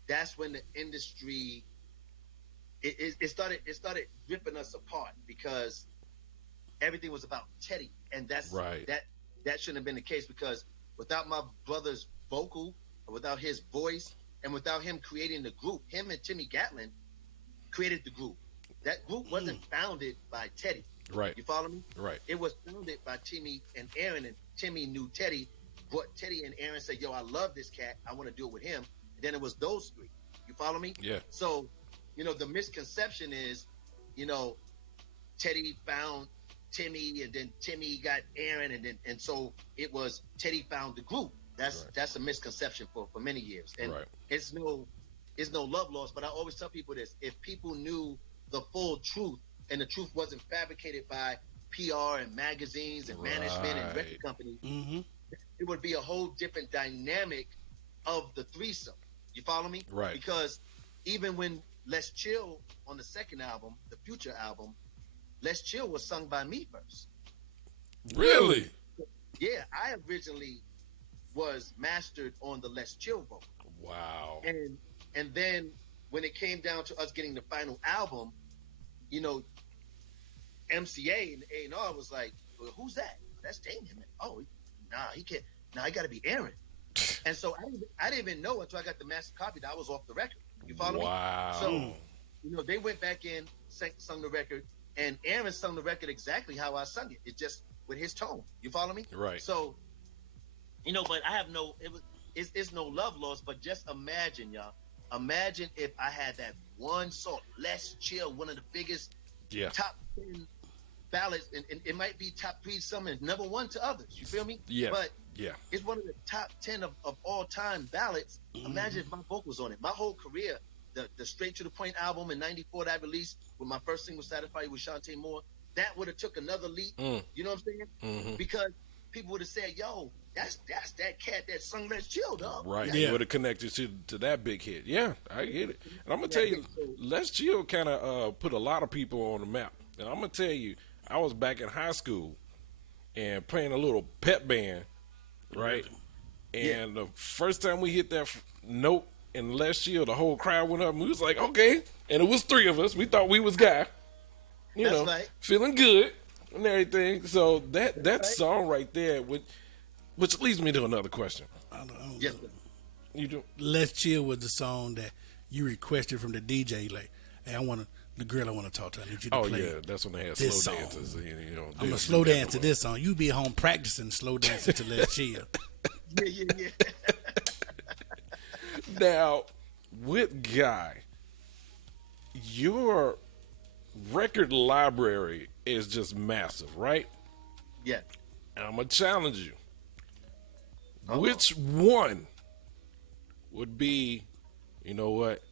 that's when the industry it started ripping us apart because everything was about Teddy, and that's Right. that shouldn't have been the case because without my brother's vocal, or without his voice, and without him creating the group, him and Timmy Gatlin created the group. That group wasn't founded by Teddy. Right. You follow me? Right. It was founded by Timmy and Aaron, and Timmy knew Teddy, but Teddy and Aaron said, yo, I love this cat. I want to do it with him. And then it was those three. You follow me? Yeah. So, the misconception is, Teddy found Timmy, and then Timmy got Aaron, and so it was Teddy found the group. That's a misconception for many years. And Right. it's no love lost, but I always tell people this. If people knew the full truth, and the truth wasn't fabricated by PR and magazines and management and record companies, it would be a whole different dynamic of the threesome. You follow me? Right. Because even when Let's Chill on the second album, the Future album, Let's Chill was sung by me first. Really? Yeah, I originally was mastered on the Let's Chill vocal. Wow. And then when it came down to us getting the final album, MCA and A&R was like, well, who's that? That's Damion. Oh, nah, he can't. Nah, he got to be Aaron. And so I didn't even know until I got the master copy that I was off the record. You follow me? Wow. So, they went back in, sung the record, and Aaron sung the record exactly how I sung it. It's just with his tone. You follow me? Right. So, but I have it's no love lost, but just imagine, y'all. Imagine if I had that one song, Let's Chill, one of the biggest top 10 ballads, and it might be top 3 some and number 1 to others. You feel me? Yeah. But yeah. It's one of the top 10 of all time ballads. Imagine if my vocals on it. My whole career, the Straight to the Point album in '94 that I released with my first single Satisfied with Shantae Moore, that would have took another leap. You know what I'm saying? Because people would have said, yo, that's that cat that sung Let's Chill, dog. Right. Yeah. You would have connected to that big hit. Yeah, I get it. And I'm going to tell you, Let's Chill kind of put a lot of people on the map. And I'm going to tell you, I was back in high school and playing a little pep band, right? And the first time we hit that note in Let's Chill, the whole crowd went up and we was like, okay. And it was 3 of us. We thought we was Guy. That's right. Feeling good and everything. So that song right there, which leads me to another question. I don't Yes, know. sir. You do? Let's Chill was the song that you requested from the DJ. Like, hey, the girl I want to talk to. I need you to Oh play. yeah, that's when they had this slow song. dances. I'm gonna slow dance to this song. You be home practicing slow dancing to Let's Chill. Yeah. Now, with Guy, your record library is just massive, right? Yeah. And I'm gonna challenge you. Which one would be, you know what?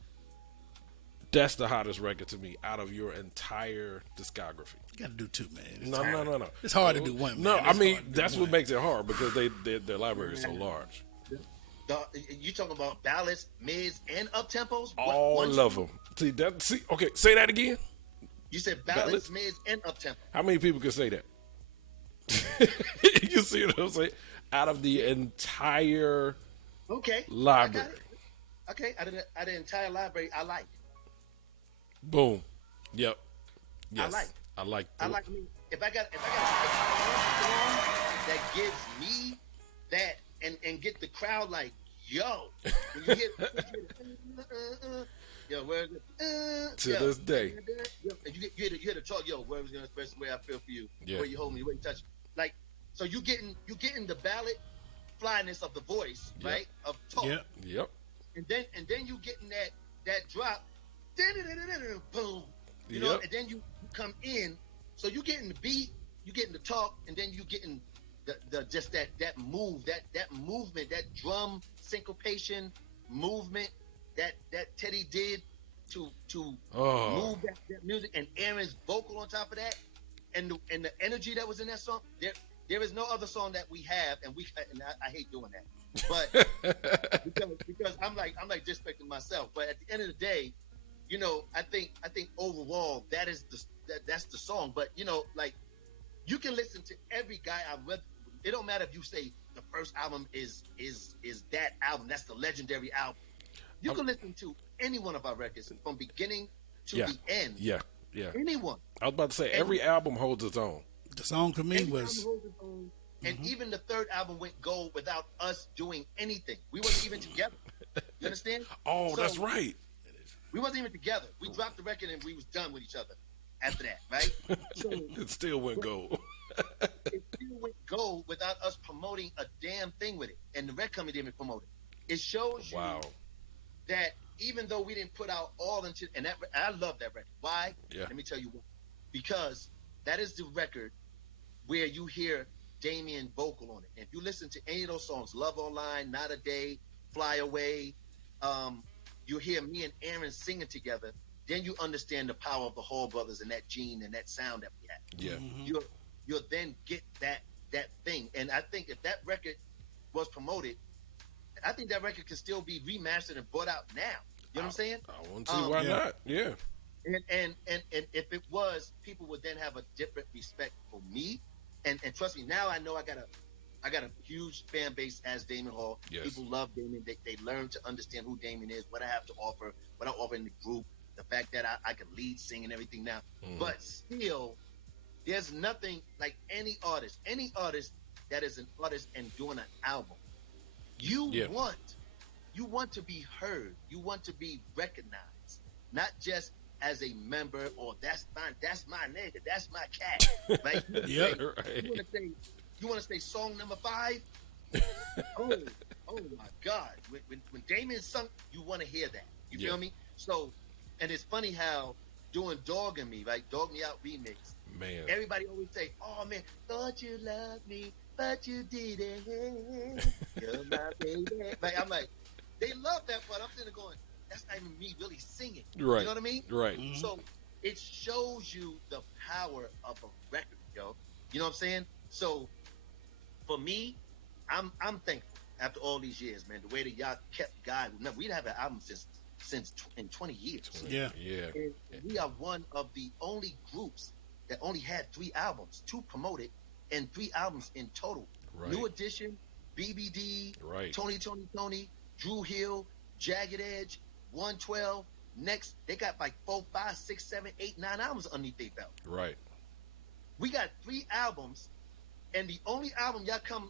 That's the hottest record to me out of your entire discography. You got to do 2, man. It's No. It's hard to do one. No, man. I It's mean hard to do that's one. what makes it hard because their library is so large. You talking about ballads, mids, and up tempos? All of them. See, okay, say that again. You said ballads, Ballads? mids, and up tempo. How many people can say that? You see what I'm saying? Out of the entire Okay. library. I got it. Okay. Out of the entire library, I like. Boom. Yep. Yes. I like. I like. I like me. If I got a song that gives me that and get the crowd like, yo, when you yo, where is it? To this day. You hear the talk, yo, where was gonna express the way I feel for you, Yeah. where you hold me, where you touch me. Like, so you getting the ballad flyness of the voice, Yep. right? Of talk. Yeah. Yep. And then you getting that drop, boom. You know, Yep. and then you come in, so you getting the beat, you getting the talk, and then you getting the just that move, that movement, that drum syncopation movement that Teddy did to move that music, and Aaron's vocal on top of that, and the energy that was in that song. There is no other song that we have, and I hate doing that. but because I'm like disrespecting myself. But at the end of the day, I think overall that's the song. But like you can listen to every guy I've read. It don't matter if you say the first album is that album. That's the legendary album. You can listen to any one of our records from beginning to Yeah. the end. Yeah. Yeah. Anyone. I was about to say And- every album holds its own. The song for me Every album was holds its own. And even the third album went gold without us doing anything. We wasn't even together. You understand? Oh, So, that's right. We wasn't even together. We dropped the record and we was done with each other after that, right? So It still went gold. it still went gold without us promoting a damn thing with it. And the record company didn't promote it. It shows you Wow. that even though we didn't put out all into, and that I love that record. Why? Yeah. Let me tell you why. Because that is the record where you hear Damion vocal on it. And if you listen to any of those songs, Love Online, Not a Day, Fly Away, you hear me and Aaron singing together, then you understand the power of the Hall Brothers and that gene and that sound that we had. Yeah. You'll then get that thing. And I think if that record was promoted, I think that record can still be remastered and brought out now. You know what I'm saying? I want to see why yeah. not. Yeah. And if it was, people would then have a different respect for me. And trust me, now I know I got a huge fan base as Damion Hall. Yes. People love Damion. They learn to understand who Damion is, what I have to offer, what I offer in the group, the fact that I can lead, sing, and everything now. But still, there's nothing like any artist that is an artist and doing an album. You want to be heard. You want to be recognized, not just as a member or that's my nigga, that's my cat. Right? Yeah, right. You want to say song number 5? oh my God! When Damien sung, you want to hear that. You feel me? So, and it's funny how doing "Dog and Me," right? "Dog Me Out" remix. Man. Everybody always say, "Oh man, thought you loved me, but you didn't. You're my baby." Like I'm like, they love that part. I'm sitting there going, that's not even me really singing. Right. You know what I mean? Right. So it shows you the power of a record, yo. You know what I'm saying? So for me, I'm thankful after all these years, man. The way that y'all kept guiding. Remember, we didn't have an album since in 20 years. Yeah. Yeah. And we are one of the only groups that only had 3 albums, 2 promoted, and 3 albums in total. Right. New Edition, BBD, Right. Tony, Drew Hill, Jagged Edge, 112. Next, they got like 4, 5, 6, 7, 8, 9 albums underneath their belt. Right. We got 3 albums, and the only album y'all come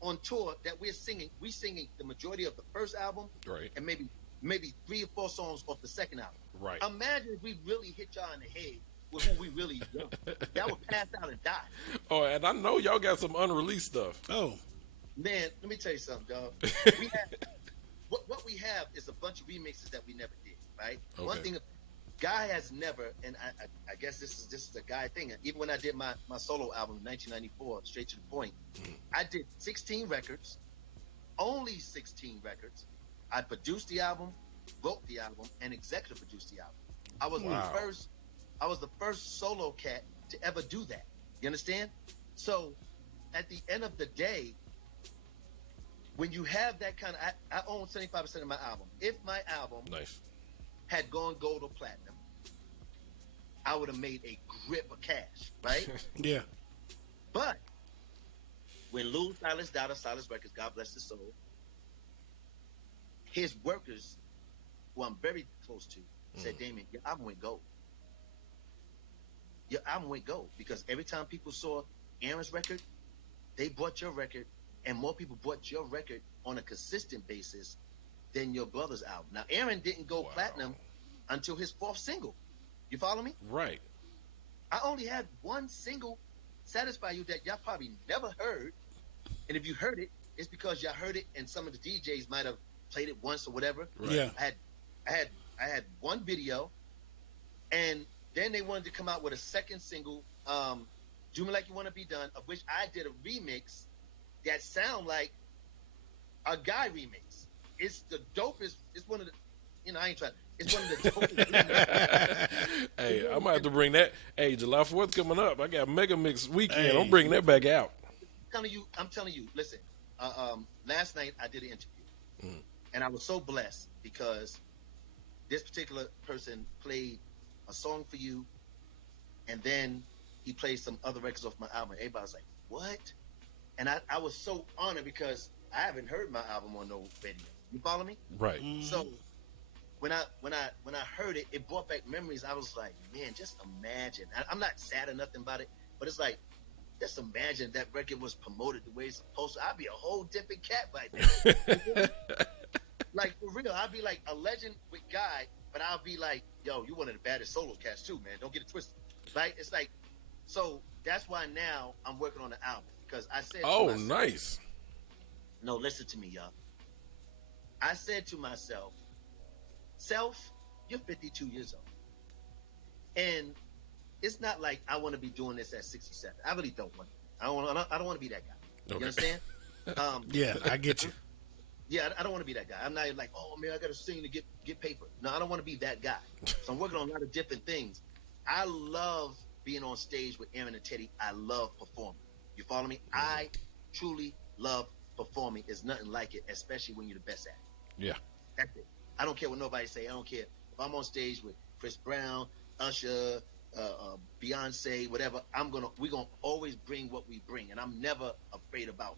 on tour that we're singing the majority of the first album, Right. and maybe 3 or 4 songs off the second album. Right. Imagine if we really hit y'all in the head with who we really love. Y'all would pass out and die. Oh, and I know y'all got some unreleased stuff. Oh, Man, let me tell you something, dog. We have, what we have is a bunch of remixes that we never did, right? Okay. One thing, Guy has never, and I guess this is a Guy thing. Even when I did my solo album in 1994, Straight to the Point, I did 16 records, only 16 records. I produced the album, wrote the album, and executive produced the album. I was the first solo cat to ever do that. You understand? So, at the end of the day, when you have that kind of, I own 75% of my album. If my album Nice. had gone gold or platinum, I would have made a grip of cash, right? yeah. But when Lou Silas died of Silas Records, God bless his soul, his workers, who I'm very close to, said, Damion, your album went gold. Your album went gold because every time people saw Aaron's record, they bought your record, and more people bought your record on a consistent basis than your brother's album. Now, Aaron didn't go platinum until his 4th single. You follow me? Right. I only had one single, Satisfy You, that y'all probably never heard. And if you heard it, it's because y'all heard it and some of the DJs might have played it once or whatever. Right. Yeah. I had one video, and then they wanted to come out with a second single, Do Me Like You Want to Be Done, of which I did a remix that sound like a Guy remix. It's the dopest. It's one of the, I ain't trying. It's one of the dopest remixes. Hey, I might have to bring that. Hey, July 4th coming up. I got Mega Mix weekend. Hey. I'm bringing that back out. I'm telling you, listen, last night I did an interview, and I was so blessed because this particular person played a song for you, and then he played some other records off my album. Everybody was like, "What?" And I was so honored because I haven't heard my album on no radio. You follow me? Right. So when I heard it, it brought back memories. I was like, man, just imagine. I'm not sad or nothing about it, but it's like, just imagine that record was promoted the way it's supposed to. I'd be a whole different cat by then. Like, for real, I'd be like a legend with Guy, but I'll be like, yo, you one of the baddest solo cats too, man. Don't get it twisted. Right? It's like, so that's why now I'm working on the album. Because I said to myself, nice. No, listen to me, y'all. I said to myself, Self, you're 52 years old. And it's not like I want to be doing this at 67. I really don't want to. I don't want to be that guy. Okay. You understand? Yeah, I get you. Yeah, I don't want to be that guy. I'm not like, oh man, I got to sing to get paper. No, I don't want to be that guy. So I'm working on a lot of different things. I love being on stage with Aaron and Teddy. I love performing. You follow me? I truly love performing. There's nothing like it, especially when you're the best at it. Yeah. That's it. I don't care what nobody say. I don't care if I'm on stage with Chris Brown, Usher, Beyonce, whatever. We're gonna always bring what we bring, and I'm never afraid about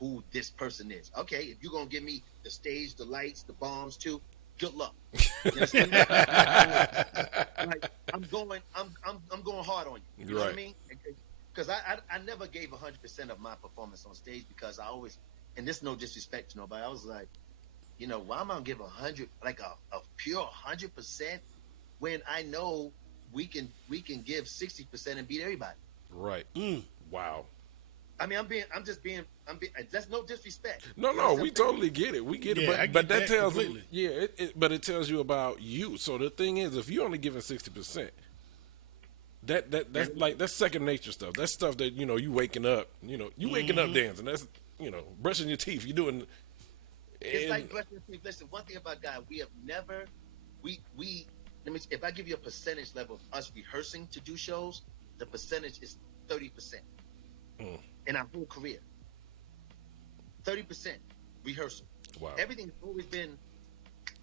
who this person is. Okay, if you're gonna give me the stage, the lights, the bombs too, good luck. You understand? Like, I'm going hard on you. You know what I mean? Because I never gave 100% of my performance on stage because I always, and this is no disrespect to nobody, I was like, you know, why am I gonna give 100, like a pure 100% when I know we can give 60% and beat everybody? Right. Wow. I mean, that's no disrespect. No, we totally get it. We get Yeah, I it, get but that that tells completely. but it tells you about you. So the thing is, if you're only giving 60%, that's second nature stuff. That's stuff that you waking up, you waking up dancing. That's brushing your teeth. You doing. It's like brushing your teeth. Listen, one thing about God, we have never, if I give you a percentage level of us rehearsing to do shows, the percentage is 30%. In our whole career. 30% rehearsal. Wow. Everything's always been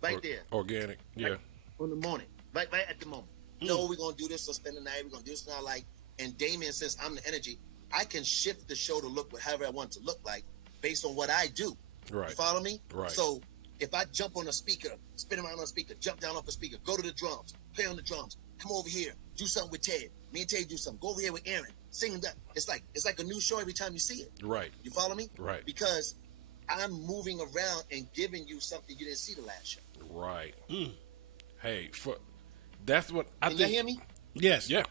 right there. Organic. Yeah. Right on the morning. Right at the moment. No, we're gonna do this, so spend the night, we're gonna do this now, like, and Damion, since I'm the energy, I can shift the show to look however I want it to look like based on what I do. Right. You follow me? Right. So if I jump on a speaker, spin around on a speaker, jump down off a speaker, go to the drums, play on the drums, come over here, do something with Ted. Me and Ted do something. Go over here with Aaron. Sing that. It's like a new show every time you see it. Right. You follow me? Right. Because I'm moving around and giving you something you didn't see the last show. Right. Hey, that's what I Can think. you hear me? Yes. Yeah.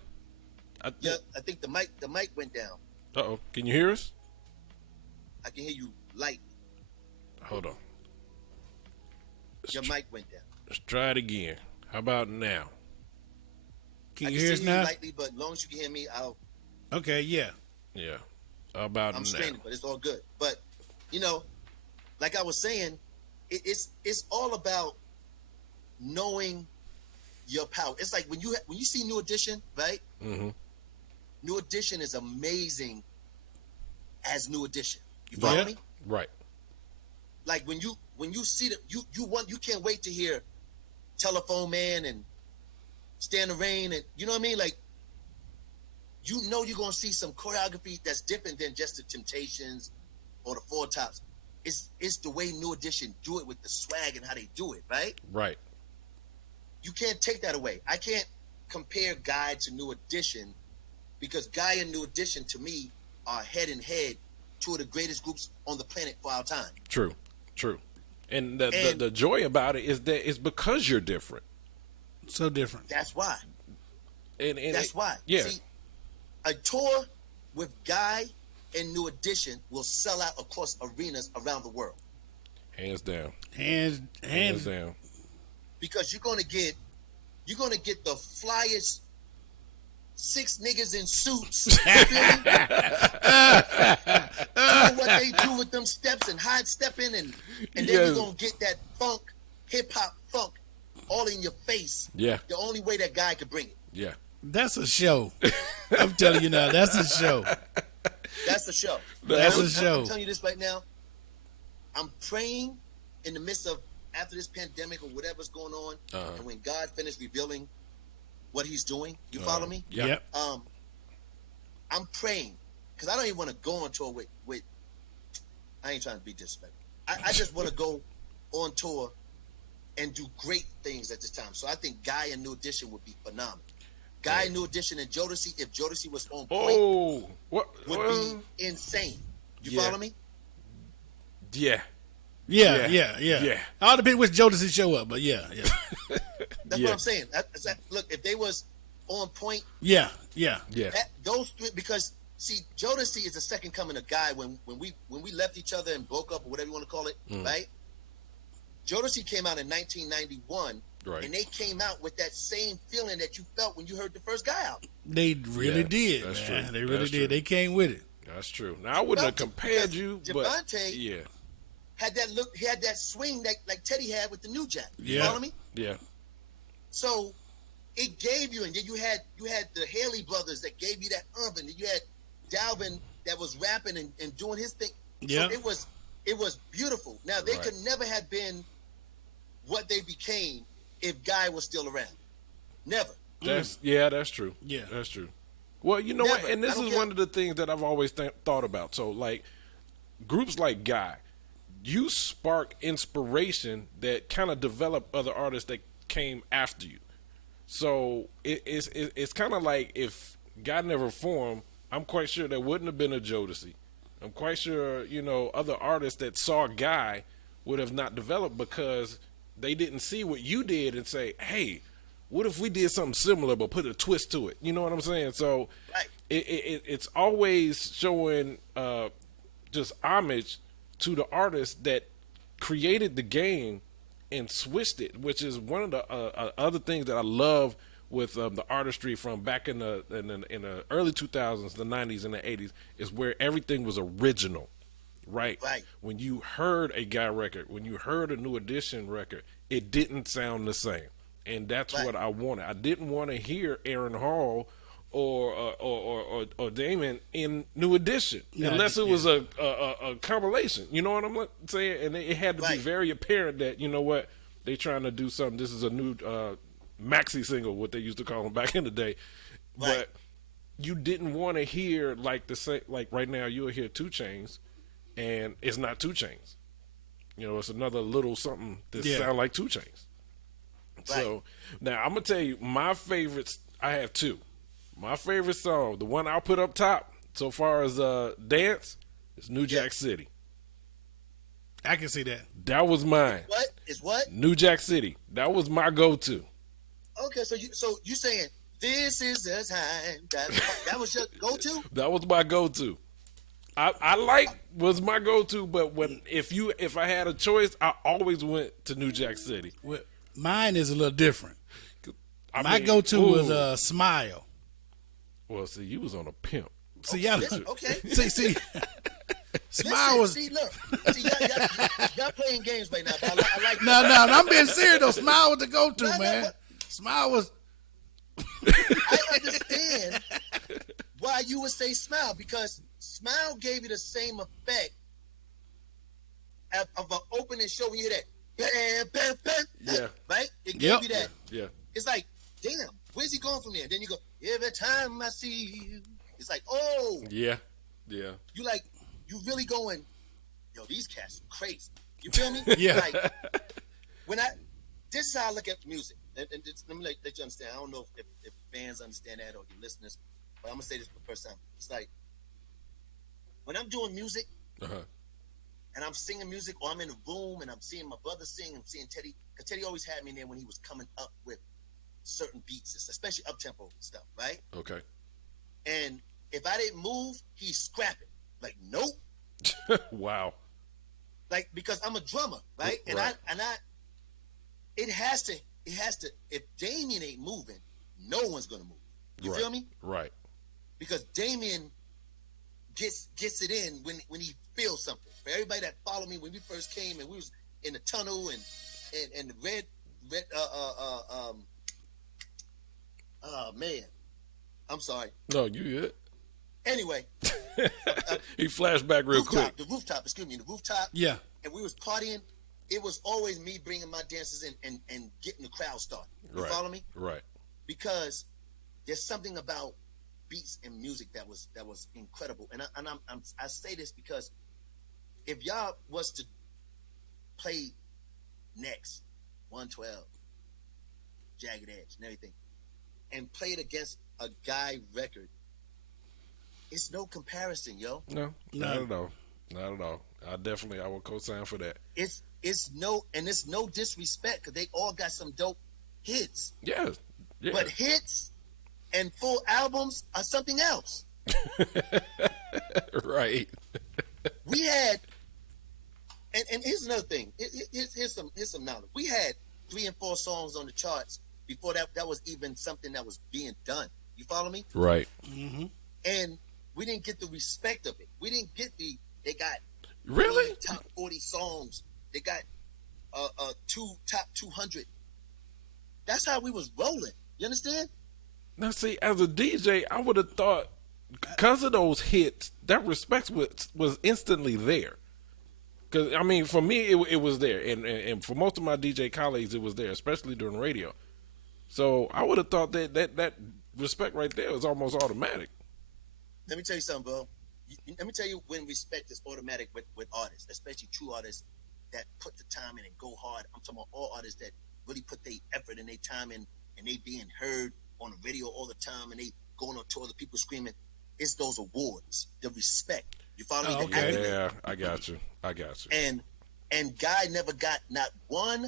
Yeah. I think the mic went down. Uh-oh. Can you hear us? I can hear you light. Hold on. Your mic went down. Let's try it again. How about now? Can you hear us now? Lightly, but as long as you can hear me, I'll. Okay, yeah. Yeah. How about I'm now? straining, but it's all good. But like I was saying, it's all about knowing your power. It's like when you see New Edition, right? Mm-hmm. New Edition is amazing as New Edition. You follow me? Right. Like when you see that you can't wait to hear Telephone Man and Stand the Rain, and you know what I mean? Like, you're gonna see some choreography that's different than just the Temptations or the Four Tops. It's the way New Edition do it with the swag and how they do it, right? Right. You can't take that away. I can't compare Guy to New Edition because Guy and New Edition to me are head and head two of the greatest groups on the planet for our time. True. And the joy about it is that it's because you're different. So different. That's why. And that's why. Yeah. See, a tour with Guy and New Edition will sell out across arenas around the world. Hands down. Hands down. Because you're gonna get the flyest 6 niggas in suits. What they do with them steps and high stepping and then you're gonna get that funk, hip hop funk all in your face. Yeah. The only way that Guy could bring it. Yeah. That's a show. I'm telling you now, that's a show. That's a show. That's a show. I'm telling you this right now. I'm praying in the midst of after this pandemic or whatever's going on, and when God finished revealing what He's doing, you follow me? Yeah. Yep. I'm praying because I don't even want to go on tour with. I ain't trying to be disrespectful. I just want to go on tour and do great things at this time. So I think Guy and New Edition would be phenomenal. Guy, New Edition, and Jodeci, if Jodeci was on point, would be insane. You follow me? Yeah. Yeah. All depends which Jodeci show up, but yeah. That's what I'm saying. Look, if they was on point, Yeah. those three, because see, Jodeci is the second coming of Guy. When we left each other and broke up or whatever you want to call it, right? Jodeci came out in 1991, right, and they came out with that same feeling that you felt when you heard the first Guy album. They really did. That's man. true. They really That's did. true. They came with it. That's true. Now I wouldn't have compared you, but Devontae had that look. He had that swing that like Teddy had with the New Jack. You follow me? Yeah. So it gave you, and then you had the Haley brothers that gave you that and then you had Dalvin that was rapping and doing his thing. Yeah. So it was beautiful. Now they could never have been what they became if Guy was still around. Never. That's true. Yeah, that's true. Well, you know Never. what? And this is one of the things that I've always thought about. So, like, groups like Guy, you spark inspiration that kind of develop other artists that came after you. So it's kind of like if Guy never formed, I'm quite sure there wouldn't have been a Jodeci. I'm quite sure, other artists that saw Guy would have not developed because they didn't see what you did and say, hey, what if we did something similar but put a twist to it? You know what I'm saying? So it's always showing just homage to the artist that created the game and switched it, which is one of the other things that I love with the artistry from back in the early 2000s, the 90s, and the 80s, is where everything was original. Right. When you heard a Guy record, when you heard a New Edition record, it didn't sound the same, and that's what I wanted. I didn't want to hear Aaron Hall or Damion in New Edition unless it was a compilation. You know what I'm saying? And it had to be very apparent that they trying to do something. This is a new maxi single, what they used to call them back in the day, but you didn't want to hear like right now you'll hear 2 Chainz. And it's not 2 Chainz. It's another little something that sound like 2 Chainz. So now I'm gonna tell you my favorites. I have 2. My favorite song, the one I'll put up top so far as dance, is New Jack City. I can see that. That was mine. What is what? New Jack City. That was my go-to. Okay, so you saying this is the time that was your go-to? That was my go-to. I was my go-to, but if I had a choice, I always went to New Jack City. Well, mine is a little different. My go-to was Smile. Well, see, you was on a pimp. See, y'all. Okay. See. Smile was. See, look. See, y'all playing games right now. But I like. No, I'm being serious though. Smile was the go-to, man. Smile was. I understand why you would say Smile, because Smile gave you the same effect of an opening show when you hear that. Bam, bam, bam. Right? It gave you that. Yeah. It's like, damn, where's he going from there? Then you go, every time I see you. It's like, oh. Yeah. You like, you really going, yo, these cats are crazy. You feel me? Yeah. Like, this is how I look at music. And let me let you understand. I don't know if fans understand that or your listeners, but I'm going to say this for the first time. It's like, when I'm doing music, and I'm singing music, or I'm in a room and I'm seeing my brother sing, I'm seeing Teddy, because Teddy always had me in there when he was coming up with certain beats, especially up-tempo stuff, right? Okay. And if I didn't move, he's scrapping. Like, nope. Wow. Like, because I'm a drummer, right? And I it has to, if Damion ain't moving, no one's gonna move. You feel me? Right. Because Damion gets it in when he feels something. For everybody that followed me when we first came and we was in the tunnel and the red oh man, I'm sorry. No, you good. Anyway, he flashed back real quick. The rooftop. Excuse me. The rooftop. Yeah. and we was partying, it was always me bringing my dancers in and getting the crowd started. You Right. follow me? Right. Because there's something about beats and music that was incredible. And I say this because if y'all was to play next 112, Jagged Edge, and everything, and play it against a Guy record, it's no comparison, yo. No, not at all. Not at all. I will co-sign for that. It's no disrespect because they all got some dope hits. Yeah. Yeah. But hits and full albums are something else. Right. We had, and here's another thing. Here's some knowledge. We had 3 and 4 songs on the charts before that was even something that was being done. You follow me? Right. Mm-hmm. And we didn't get the respect of it. We didn't get they got Really? top 40 songs. They got top 200. That's how we was rolling. You understand? Now, see, as a DJ, I would have thought, because of those hits, that respect was instantly there. Because, I mean, for me, it was there. And for most of my DJ colleagues, it was there, especially during radio. So I would have thought that respect right there was almost automatic. Let me tell you something, bro. Let me tell you when respect is automatic with artists, especially true artists that put the time in and go hard. I'm talking about all artists that really put their effort and their time in, and they being heard on the radio all the time, and they going on tour, the people screaming. It's those awards, the respect. You follow me? The accolade. Yeah, I got you. And Guy never got not one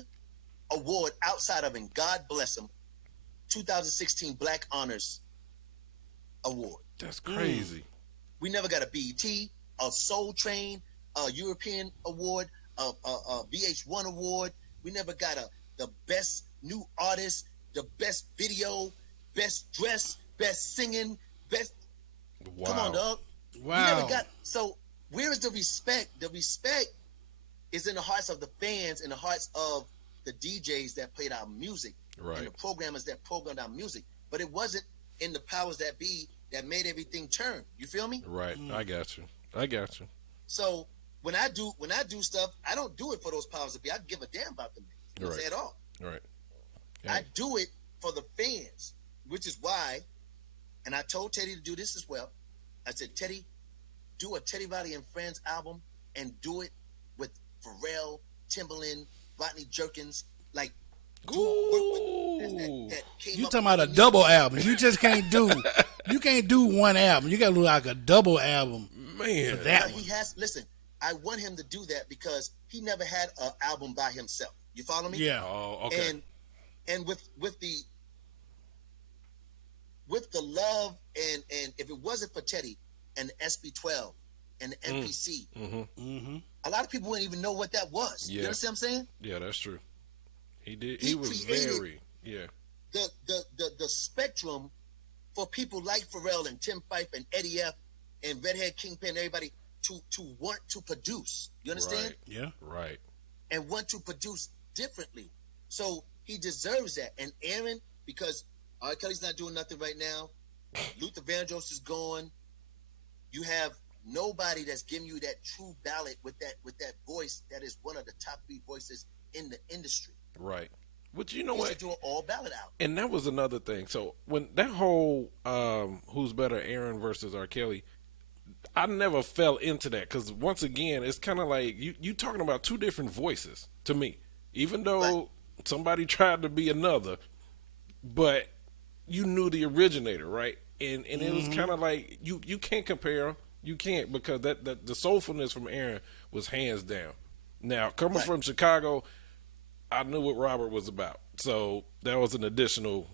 award outside of, and God bless him, 2016 Black Honors Award. That's crazy. We never got a BET, a Soul Train, a European Award, a VH1 Award. We never got the best new artist, the best video, best dress, best singing, best. Wow. Come on, dog. Wow. We never got. So where is the respect? The respect is in the hearts of the fans, in the hearts of the DJs that played our music, Right. and the programmers that programmed our music. But it wasn't in the powers that be that made everything turn. You feel me? Right. I got you. So when I do stuff, I don't do it for those powers that be. I give a damn about them. You know what I'm saying? At all. Right. I do it for the fans, which is why, and I told Teddy to do this as well. I said, Teddy, do a Teddy Riley and Friends album and do it with Pharrell, Timbaland, Rodney Jerkins, like that came You up talking about a with double album? You just can't do. You can't do one album. You got to do like a double album. Man, for that He one. has. Listen, I want him to do that because he never had an album by himself. You follow me? Yeah. Oh, okay. And with the love and if it wasn't for Teddy and the SB12 and the MPC, Mm-hmm. a lot of people wouldn't even know what that was. Yeah. You understand what I'm saying? Yeah, that's true. He did. He He was created- very. Yeah. The spectrum for people like Pharrell and Tim Fife and Eddie F and Redhead Kingpin and everybody to want to produce. You understand? Right. Yeah. Right. And want to produce differently. So he deserves that. And Aaron, because R. Kelly's not doing nothing right now, Luther Vandross is gone. You have nobody that's giving you that true ballad with that voice that is one of the top 3 voices in the industry. Right. But you know He what? should do an all ballad album. And that was another thing. So when that whole who's better, Aaron versus R. Kelly, I never fell into that because once again, it's kind of like you talking about 2 different voices to me. Even though Right. somebody tried to be another, but you knew the originator, right? And it was kind of like you can't compare 'em. You can't because that the soulfulness from Aaron was hands down. Now coming Right. from Chicago, I knew what Robert was about, so that was an additional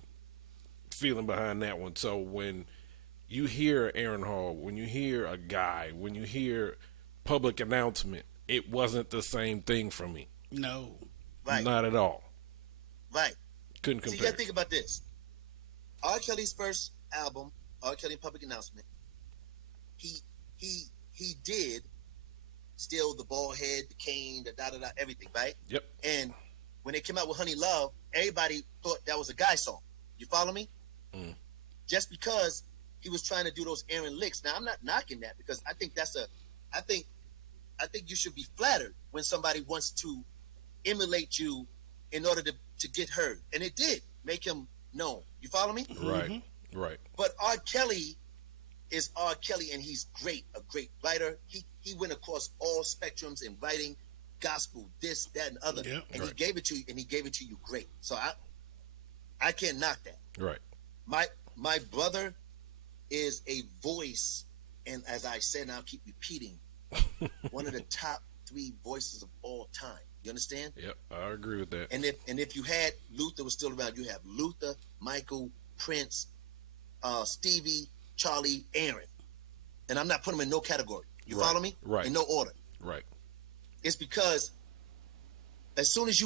feeling behind that one. So when you hear Aaron Hall, when you hear a guy, when you hear public announcement, it wasn't the same thing for me. No. Right. Not at all. Right. Couldn't So you compare. gotta think about this. R. Kelly's first album, R. Kelly Public Announcement, he did still the bald head, the cane, the da da da, everything, right? Yep. And when they came out with Honey Love, everybody thought that was a guy song. You follow me? Mm. Just because he was trying to do those Aaron licks. Now I'm not knocking that because I think I think you should be flattered when somebody wants to emulate you in order to get heard. And it did make him known. You follow me? Right. Right. But R. Kelly is R. Kelly, and he's great, a great writer. He went across all spectrums in writing, gospel, this, that, and other. Yeah, and right. he gave it to you, and he gave it to you great. So I can't knock that. Right. My brother is a voice, and as I said, and I'll keep repeating, one of the top 3 voices of all time. You understand? Yep, I agree with that. And if you had Luther was still around, you have Luther, Michael, Prince, Stevie, Charlie, Aaron. And I'm not putting them in no category. You Right, follow me? right. In no order. Right. It's because as soon as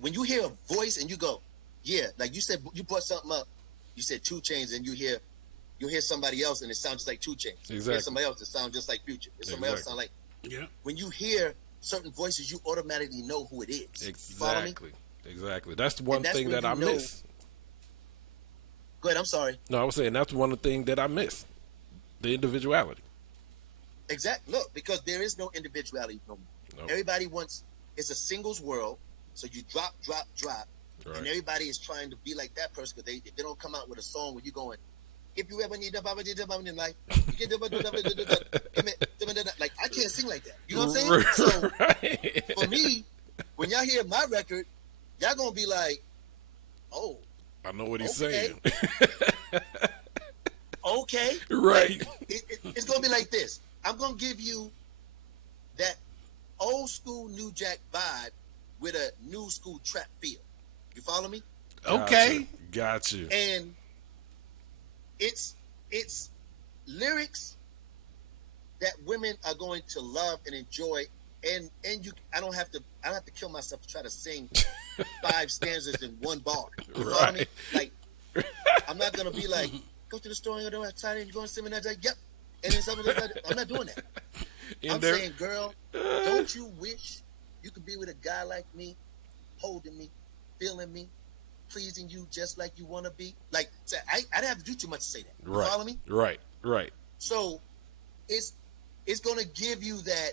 when you hear a voice and you go, yeah, like you said, you brought something up. You said 2 Chainz, and you'll hear somebody else, and it sounds just like 2 Chainz. Exactly. You hear somebody else that sounds just like Future. There's somebody else Exactly. sound like. Yeah. When you hear certain voices, you automatically know who it is. You follow me? Exactly. Exactly. That's one that's thing when that I you know- miss. Go ahead. I'm sorry. No, I was saying that's one thing that I miss. The individuality. Exactly. Look, because there is no individuality no more. Nope. Everybody wants, it's a singles world, so you drop, Right. and everybody is trying to be like that person because if they don't come out with a song where you're going, if you ever need a Baba in life, you get like I can't sing like that. You know what I'm saying? So Right. for me, when y'all hear my record, y'all gonna be like, oh, I know what he's Okay. saying. okay, Right. It's gonna be like this. I'm gonna give you that old school New Jack vibe with a new school trap feel. You follow me? Okay. Got you. And it's lyrics that women are going to love and enjoy. And I don't have to kill myself to try to sing 5 stanzas in one bar. You follow me? Right. Like I'm not gonna be like, go to the store and go outside and you're gonna sing me that. Like, yep. And then something like that. I'm not doing that. I'm saying, girl, don't you wish you could be with a guy like me, holding me, feeling me, pleasing you just like you want to be? Like, I didn't have to do too much to say that. You Right. follow me? Right. Right. So it's going to give you that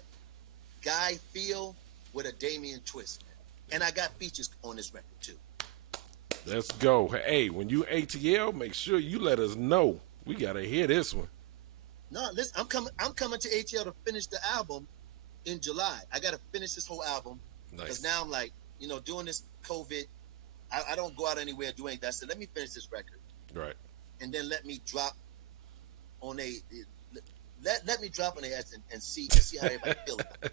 guy feel with a Damion twist. And I got features on this record, too. Let's go. Hey, when you ATL, make sure you let us know. We got to hear this one. No, listen, I'm coming to ATL to finish the album in July. I got to finish this whole album because Nice. now I'm like, doing this COVID, I don't go out anywhere doing that. So let me finish this record Right. and then let me drop on let me drop on the S and see how everybody feels about it.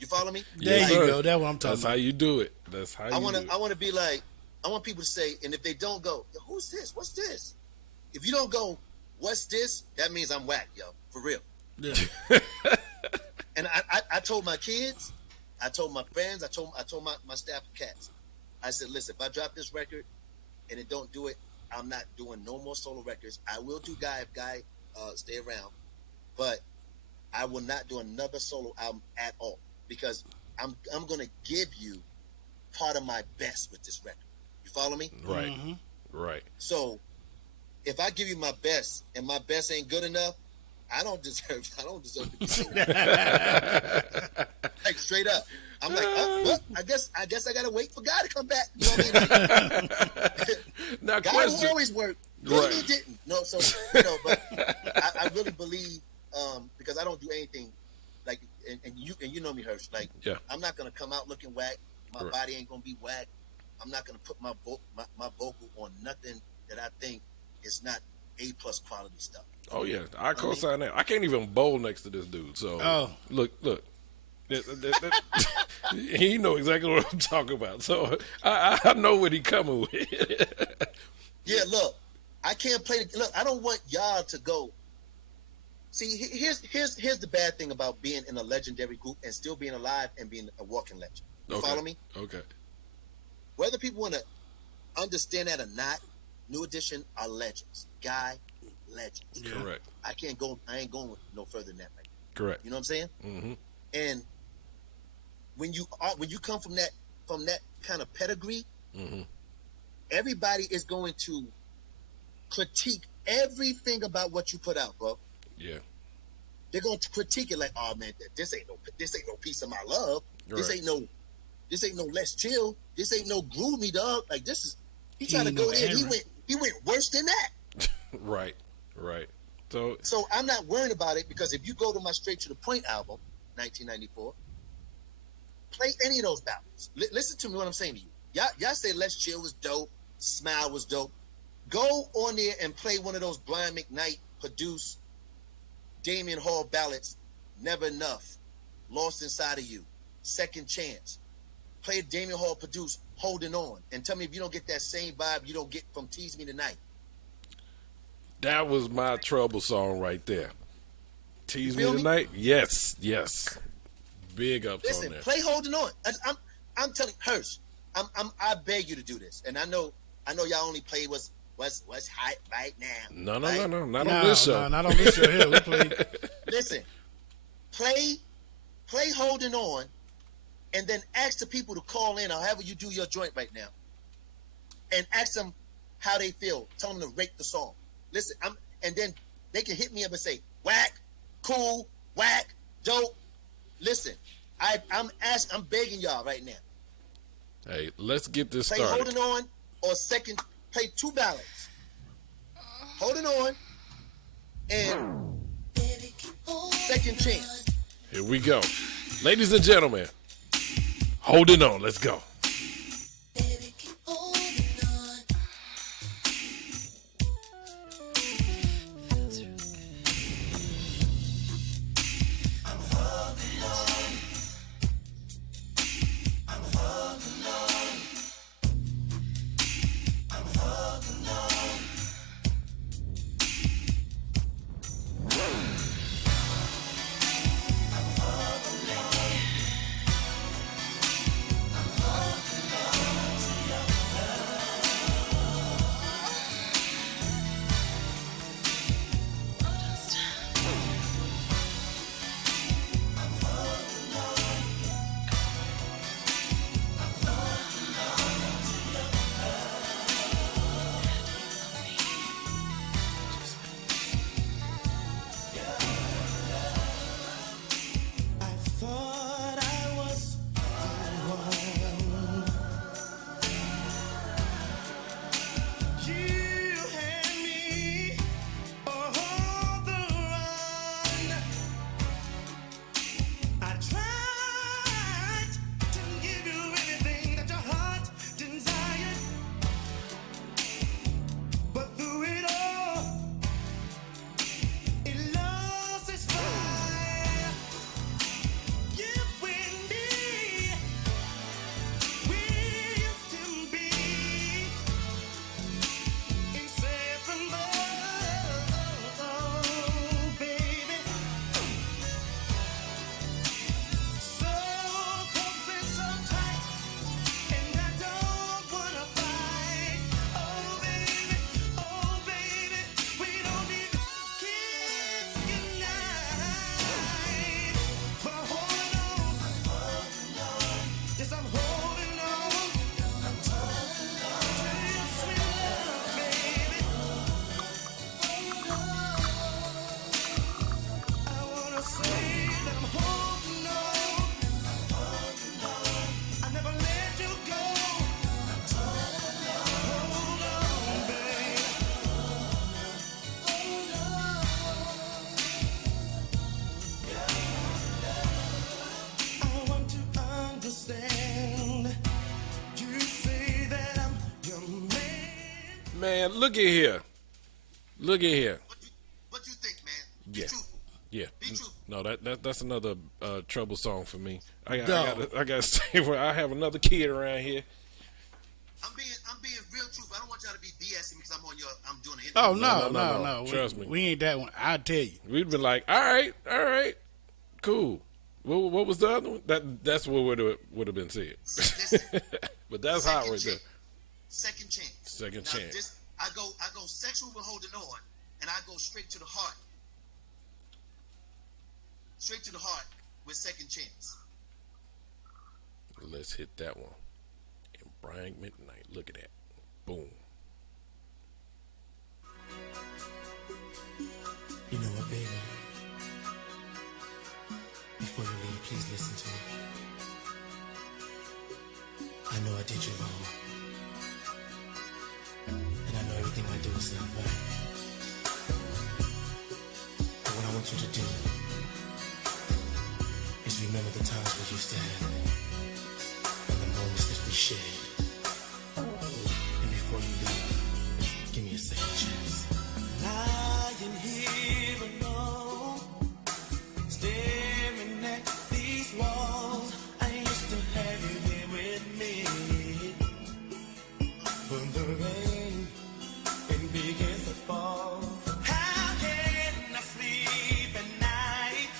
You follow me? There Yes, you sir. go. That's what I'm talking That's how about. you do it. That's how I you do it. want to be like, I want people to say, and if they don't go, who's this? What's this? If you don't go, what's this? That means I'm whack, yo, for real. Yeah. And I told my kids, I told my friends, I told my staff of cats. I said, listen, if I drop this record and it don't do it, I'm not doing no more solo records. I will do Guy if Guy stay around, but I will not do another solo album at all because I'm gonna give you part of my best with this record. You follow me? Right. Mhm. Right. So if I give you my best and my best ain't good enough, I don't deserve to be seen. Like straight up. I'm like, well, I guess I gotta wait for God to come back. You know what I mean? Like, Now, God will question. always work. Really, Right. he didn't. No, so but I really believe because I don't do anything like, and you know me, Hirsch. Like, Yeah. I'm not gonna come out looking whack. My Right. body ain't gonna be whack. I'm not gonna put my vocal on nothing that I think is not A+ quality stuff. Oh yeah, I co-sign that. I can't even bowl next to this dude. So Oh. look. He know exactly what I'm talking about. So I know what he coming with. Yeah, look, I can't play. Look, I don't want y'all to go. See, here's the bad thing about being in a legendary group and still being alive and being a walking legend. You Okay. follow me? Okay. Whether people want to understand that or not, New Edition are legends. Guy, legends. Yeah. Correct. I ain't going no further than that. Right? Correct. You know what I'm saying? Mm-hmm. And when you come from that kind of pedigree, Mm-hmm. everybody is going to critique everything about what you put out, bro. Yeah. they're gonna critique it like, oh man, this ain't no piece of my love. This Right. ain't no Let's Chill. This ain't no Groove Me, dog. Like this is he tried to ain't go no there. Aaron. He went worse than that. Right. So So I'm not worried about it because if you go to my Straight to the Point album, 1994, play any of those ballads. Listen to me what I'm saying to you. Y'all say Let's Chill was dope, Smile was dope. Go on there and play one of those Brian McKnight produced Damion Hall ballads. Never Enough, Lost Inside of You, Second Chance. Play Damion Hall produced Holding On, and tell me if you don't get that same vibe you don't get from Tease Me Tonight. that was my trouble song right there. Tease Me feel me? Tonight? Yes. Big ups on Listen, that. play Holding On. I'm telling Hirsch, I beg you to do this, and I know y'all only play what's hot right now. No, right? not on this show. No, not on this show here. We play. Listen, play Holding On, and then ask the people to call in, or however you do your joint right now, and ask them how they feel. Tell them to rate the song. Listen, and then they can hit me up and say whack, cool, whack, dope. Listen, I'm begging y'all right now. Hey, let's get this Play started. Holding On or second. Play two ballads. Holding On and Second Chance. Here we go. Ladies and gentlemen, Holding On. Let's go. I thought I was the one. You had me on the run. I tried to give you anything that your heart desired, but through it all, it lost its fire. You and me, we used to be inseparable, baby. So close and so tight, and I don't wanna fight. Oh baby, we don't need to kiss goodnight. But I'm holding on, yes I'm holding on to your sweet love, baby. I wanna say that I'm holding on. I never let you go. Hold on, baby. I want to understand. You say that I'm your man. Man, look at here. Look at here. What you think, man? Be Yeah. truthful. Yeah. Be truthful. No, that's another trouble song for me. I Dog. gotta say where I have another kid around here. I'm being real truthful. I don't want y'all to be BSing me because I'm doing an interview. Oh No, no. trust me. We ain't that one. I'll tell you. We'd been like, all right, cool. What was the other one? That's what would have been said. Listen, But that's hot second right there. chance. Second chance. Second Now, chance. I go sexual with Holding On, and I go straight to the heart. Straight to the heart with Second Chance. Let's hit that one. And Brian Midnight. Look at that. Boom. You know what, baby? did you wrong. And I know everything I do is not right. But what I want you to do is remember the times we used to have and the moments that we shared. And before you leave, give me a second chance. Lying here alone, staring at these walls. I used to have you here with me. When the rain it begins to fall, how can I sleep at night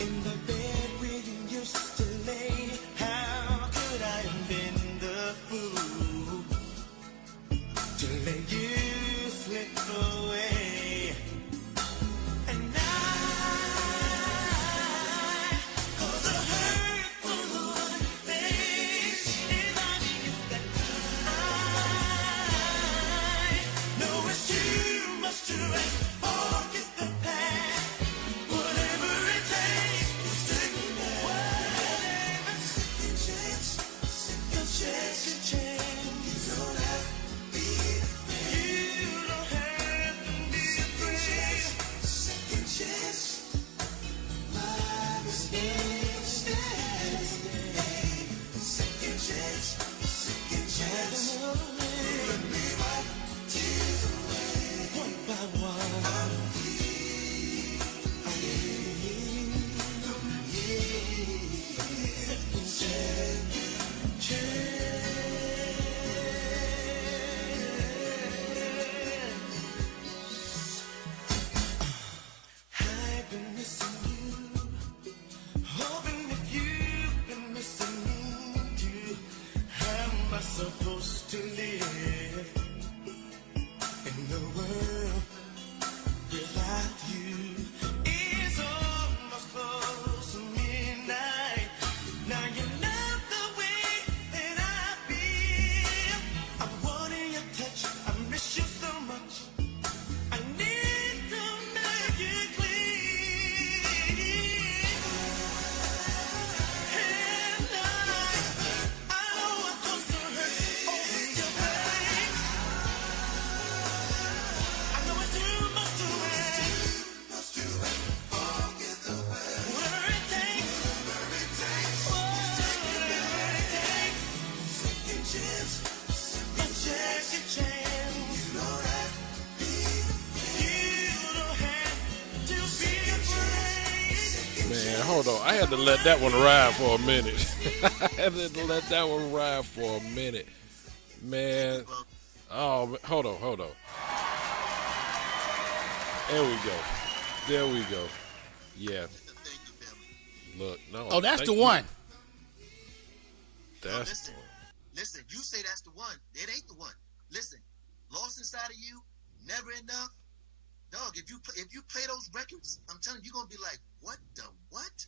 in the bed where you used to lay? How could I have been the fool to let you slip away? And cause the hurt for the face is on you that I know it's too much to ask. Forget the past, whatever it takes to take me back. Whatever, second chance, second chance. You don't have to be afraid. You don't have to be afraid. Second chance. My mistakes. Second chance, second chance. Let me wipe tears away. One by one. I'm here. Second I've been missing you, hoping if you've been missing me too. How am I supposed to live in the world without you? It's almost close to midnight. Now you know the way that I feel. I wanted your touch, I miss you so much. I need to make it clear. And I know it comes to hurt over your pain. I know it's too much to ask. Forget the past. Whatever it takes. Whatever it takes. Second chance. A second chance. You don't have to be afraid. You don't have to be afraid. Man, hold on. I had to let that one ride for a minute. I had to let that one ride for a minute. Man. Oh, hold on. There we go. Yeah. Thank you, family. Look, no. Oh, that's thank the you. one. That's Listen, listen. You say that's the one. It ain't the one. Listen, Lost Inside of You, Never Enough. Dog, if you play those records, I'm telling you, you're gonna be like, what the what?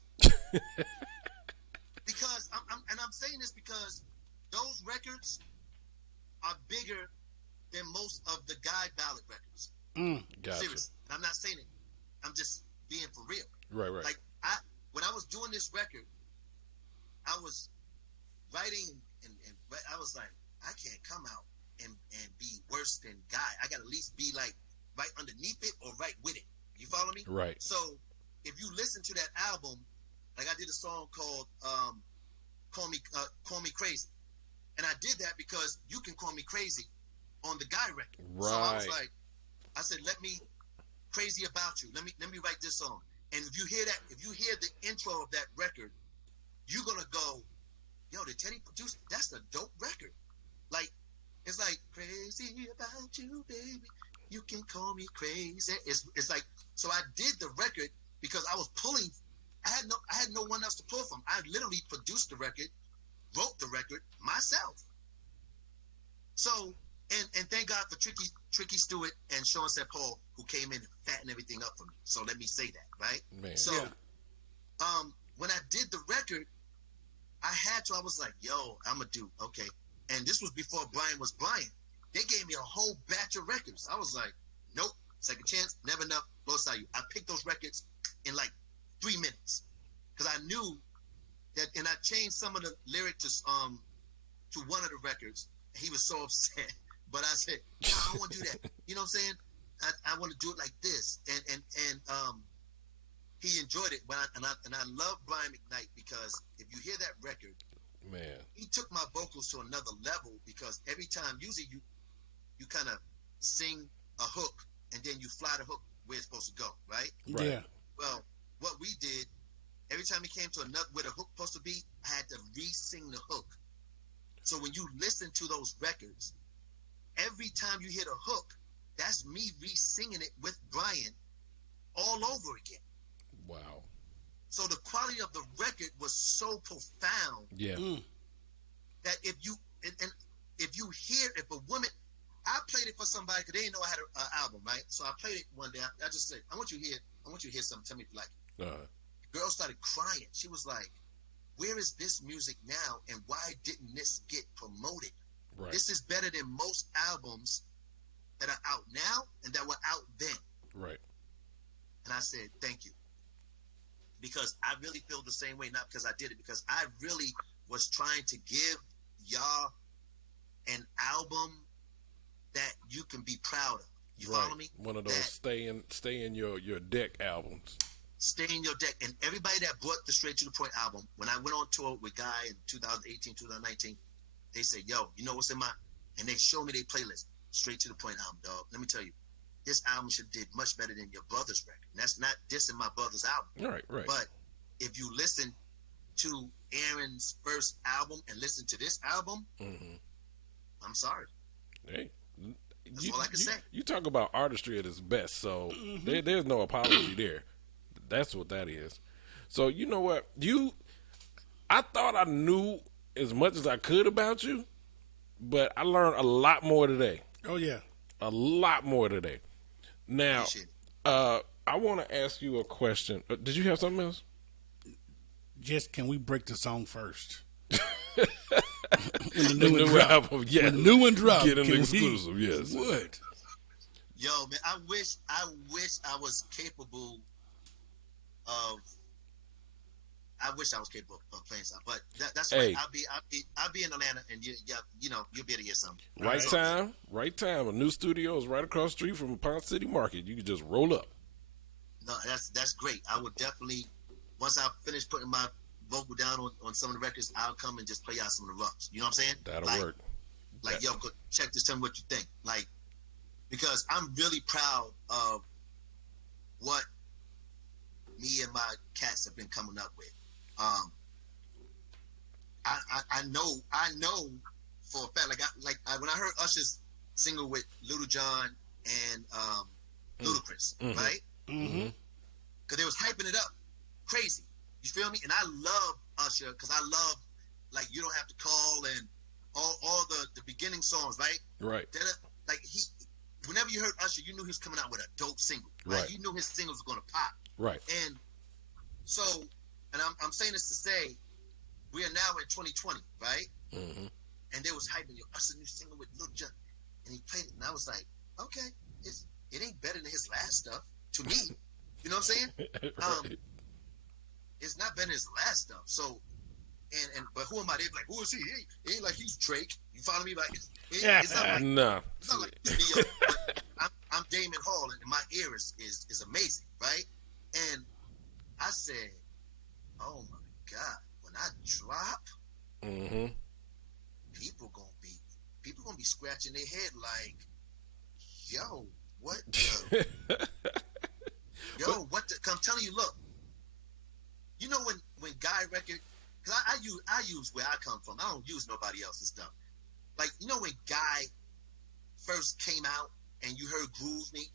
Because I'm saying this because those records are bigger than most of the Guy Ballad records. Gotcha. Seriously, and I'm not saying it. I'm just being for real. Right. Like when I was doing this record, I was writing and I was like, I can't come out and be worse than Guy. I got to at least be like right underneath it or right with it. You follow me? Right. So if you listen to that album, like I did a song called "Call Me Crazy," and I did that because You Can Call Me Crazy on the Guy record. Right. So I was like, I said, let me Crazy About You. Let me write this song. And if you hear the intro of that record, you're gonna go, yo, did Teddy produce? That's a dope record. Like, it's like crazy about you, baby. You can call me crazy. It's like, so I did the record because I was pulling. I had no one else to pull from. I literally produced the record, wrote the record myself. So, and thank God for Tricky Stewart and Sean St. Paul, who came in and fattened everything up for me. So let me say that, right? Man. So, when I did the record, I was like, yo, I'm gonna do, okay. And this was before Brian was Brian. They gave me a whole batch of records. I was like, nope, Second Chance, Never Enough, Lost Sight of You. I picked those records in like 3 minutes. Because I knew that, and I changed some of the lyric to to one of the records. And he was so upset. But I said, no, I don't want to do that. You know what I'm saying? I want to do it like this. And he enjoyed it. But I love Brian McKnight because if you hear that record, Man. he took my vocals to another level because every time, usually you kind of sing a hook and then you fly the hook where it's supposed to go, right? Yeah. Well, what we did, every time he came to another where the hook supposed to be, I had to re-sing the hook. So when you listen to those records, every time you hear the hook, that's me re-singing it with Brian all over again. Wow. So the quality of the record was so profound Yeah. that if you and if you hear, if a woman, I played it for somebody because they didn't know I had an album, right? So I played it one day. I just said, I want you to hear something. Tell me if you like it. The girl started crying. She was like, where is this music now, and why didn't this get promoted? Right. This is better than most albums that are out now and that were out then. Right. And I said, thank you. Because I really feel the same way, not because I did it, because I really was trying to give y'all an album that you can be proud of. You follow me? One of those stay in your deck albums. Stay in your deck. And everybody that bought the Straight to the Point album, when I went on tour with Guy in 2018, 2019, they said, yo, you know what's in my, and they showed me their playlist. Straight to the Point album, dog. Let me tell you, this album should have did much better than your brother's record. And that's not dissing my brother's album. Right. But if you listen to Aaron's first album and listen to this album, I'm sorry. Hey, that's all I can say. You talk about artistry at its best, so there's no apology there. That's what that is. So you know what? I thought I knew as much as I could about you, but I learned a lot more today. Oh yeah. A lot more today. Now, I want to ask you a question. Did you have something else? Just can we break the song first? The new album, yes. When the new one dropped, get an exclusive, yes. What? Yo, man, I wish I was capable of. I wish I was capable of playing something, but that's Hey. right. I'll be in Atlanta, and you'll be able to hear something. Right time. A new studio is right across the street from Ponce City Market. You can just roll up. No, that's great. I would definitely, once I finish putting my vocal down on some of the records, I'll come and just play out some of the roughs. You know what I'm saying? That'll work. Like, yo, go check this, tell me what you think. Like, because I'm really proud of what me and my cats have been coming up with. I know for a fact, when I heard Usher's single with Little John and Ludacris, right? Because they was hyping it up crazy. You feel me? And I love Usher because I love, like, You Don't Have to Call and all the beginning songs, right? Right. Then, like, whenever you heard Usher, you knew he was coming out with a dope single. Right. You knew his singles were going to pop. Right. And so, and I'm saying this to say, we are now in 2020, right? And they was hyping Usher new single with Lil Jon, and he played it, and I was like, okay, it ain't better than his last stuff to me. You know what I'm saying? Right. It's not better than his last stuff. So, but who am I? They be like, who is he? He ain't like he's Drake. You follow me? Like, it's not like, no. it's not like me. I'm Damon Hall, and my ear is amazing, right? And I said, oh my God, when I drop, people gonna be scratching their head like, yo, what the what the, I'm telling you, look, you know when Guy record, because I use where I come from, I don't use nobody else's stuff. Like, you know when Guy first came out and you heard Groove Me?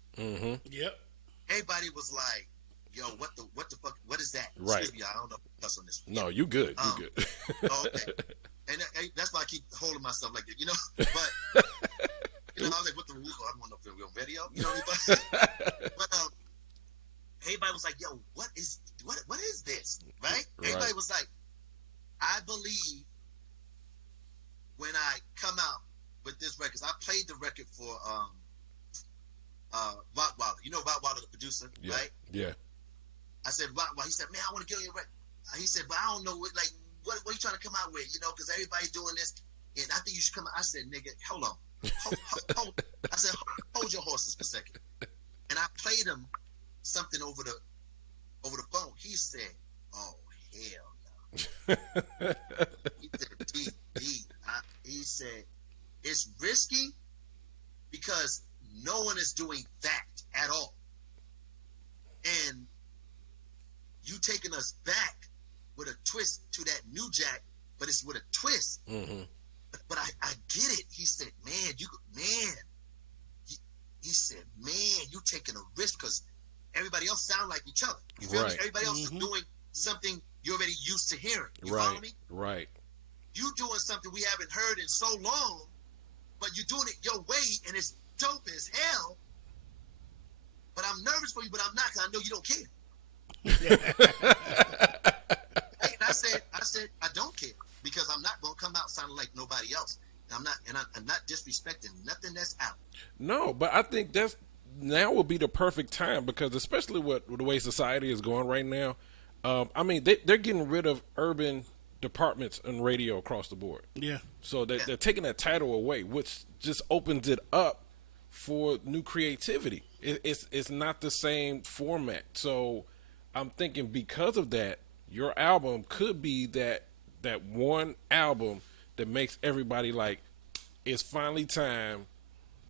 Yep. Everybody was like, yo, what the fuck, what is that? Right. Excuse me, I don't know cuss on this one. No, you good. You good. Okay. And that's why I keep holding myself like that, you know? But, you know, I was like, what the rules are? I don't know if they're on video, you know what I mean? But everybody was like, yo, what is this? Right? Everybody was like, I believe when I come out with this record, 'cause I played the record for Rottweiler. You know Rottweiler, the producer, right? Yeah. I said, Rottweiler. He said, man, I want to get on your record. He said, but I don't know what are you trying to come out with? You know, because everybody's doing this. and I think you should come out. I said, nigga, hold on. I said, hold your horses for a second. And I played him something over the phone. He said, oh, hell no. He said, he said, it's risky because no one is doing that at all. And you taking us back with a twist to that New Jack, but it's with a twist. Mm-hmm. But I get it. He said, man, he said, man, you taking a risk because everybody else sound like each other. You feel me? Everybody else is doing something you're already used to hearing. You follow me? Right. You doing something we haven't heard in so long, but you're doing it your way, and it's dope as hell. But I'm nervous for you, but I'm not, because I know you don't care. And I said, I don't care, because I'm not going to come out sounding like nobody else. And I'm not disrespecting nothing that's out. No, but I think now would be the perfect time, because especially with the way society is going right now, I mean, they're getting rid of urban departments in radio across the board. Yeah. So they're taking that title away, which just opens it up for new creativity. It's not the same format. So I'm thinking because of that, your album could be that one album that makes everybody like, it's finally time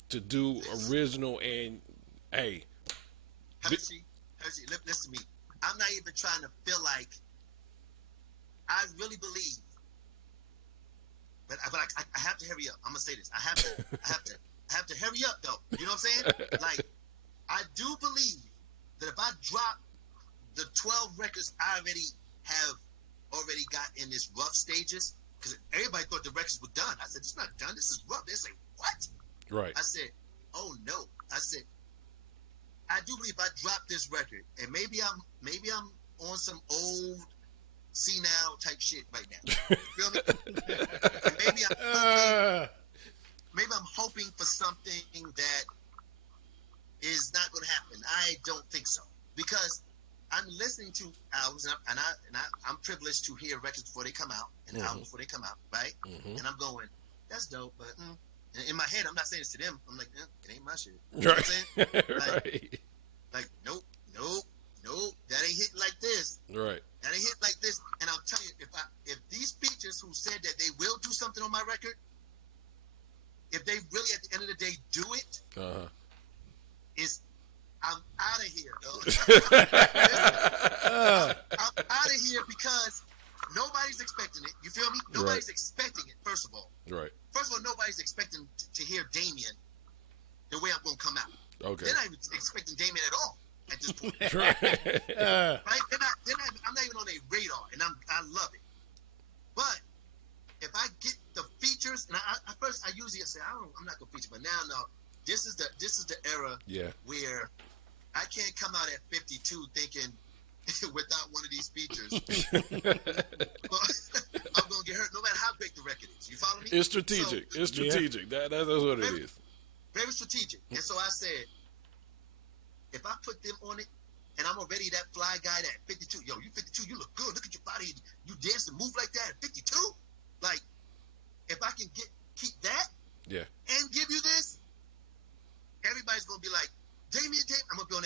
to do original. And hey, Hershey, listen to me. I'm not even trying to feel like I really believe, but I have to hurry up. I'm gonna say this. I have to hurry up though. You know what I'm saying? Like, I do believe that if I drop the 12 records I already got in this rough stages, because everybody thought the records were done. I said, it's not done. This is rough. They say, what? Right. I said, oh no. I said, I do believe if I drop this record, and maybe I'm on some old senile type shit right now. You feel me? And maybe I'm hoping for something that is not going to happen. I don't think so, because I'm listening to albums, and I'm privileged to hear records before they come out, and albums before they come out, right? And I'm going, that's dope, but and in my head, I'm not saying this to them. I'm like, it ain't my shit. You know what I'm saying? Like, nope, that ain't hitting like this. Right. That ain't hitting like this. And I'll tell you, if these features who said that they will do something on my record, if they really at the end of the day do it, I'm out of here, dog. I'm out of here because nobody's expecting it. You feel me? Nobody's expecting it, first of all. Right. First of all, nobody's expecting to hear Damion the way I'm going to come out. Okay. They're not even expecting Damion at all at this point. Right. Right? I'm not even on their radar, and I love it. But if I get the features, and I first usually say I'm not gonna feature, but now no, this is the era where I can't come out at 52 thinking without one of these features. I'm gonna get hurt no matter how great the record is. You follow me? It's strategic. So, it's strategic. That's what it is. Very strategic. And so I said, if I put them on it, and I'm already that fly guy that 52, yo, you 52, you look good. Look at your body. You dance and move like that at 52. Like, if I can keep that, and give you this, everybody's gonna be like, Damion. I'm gonna be on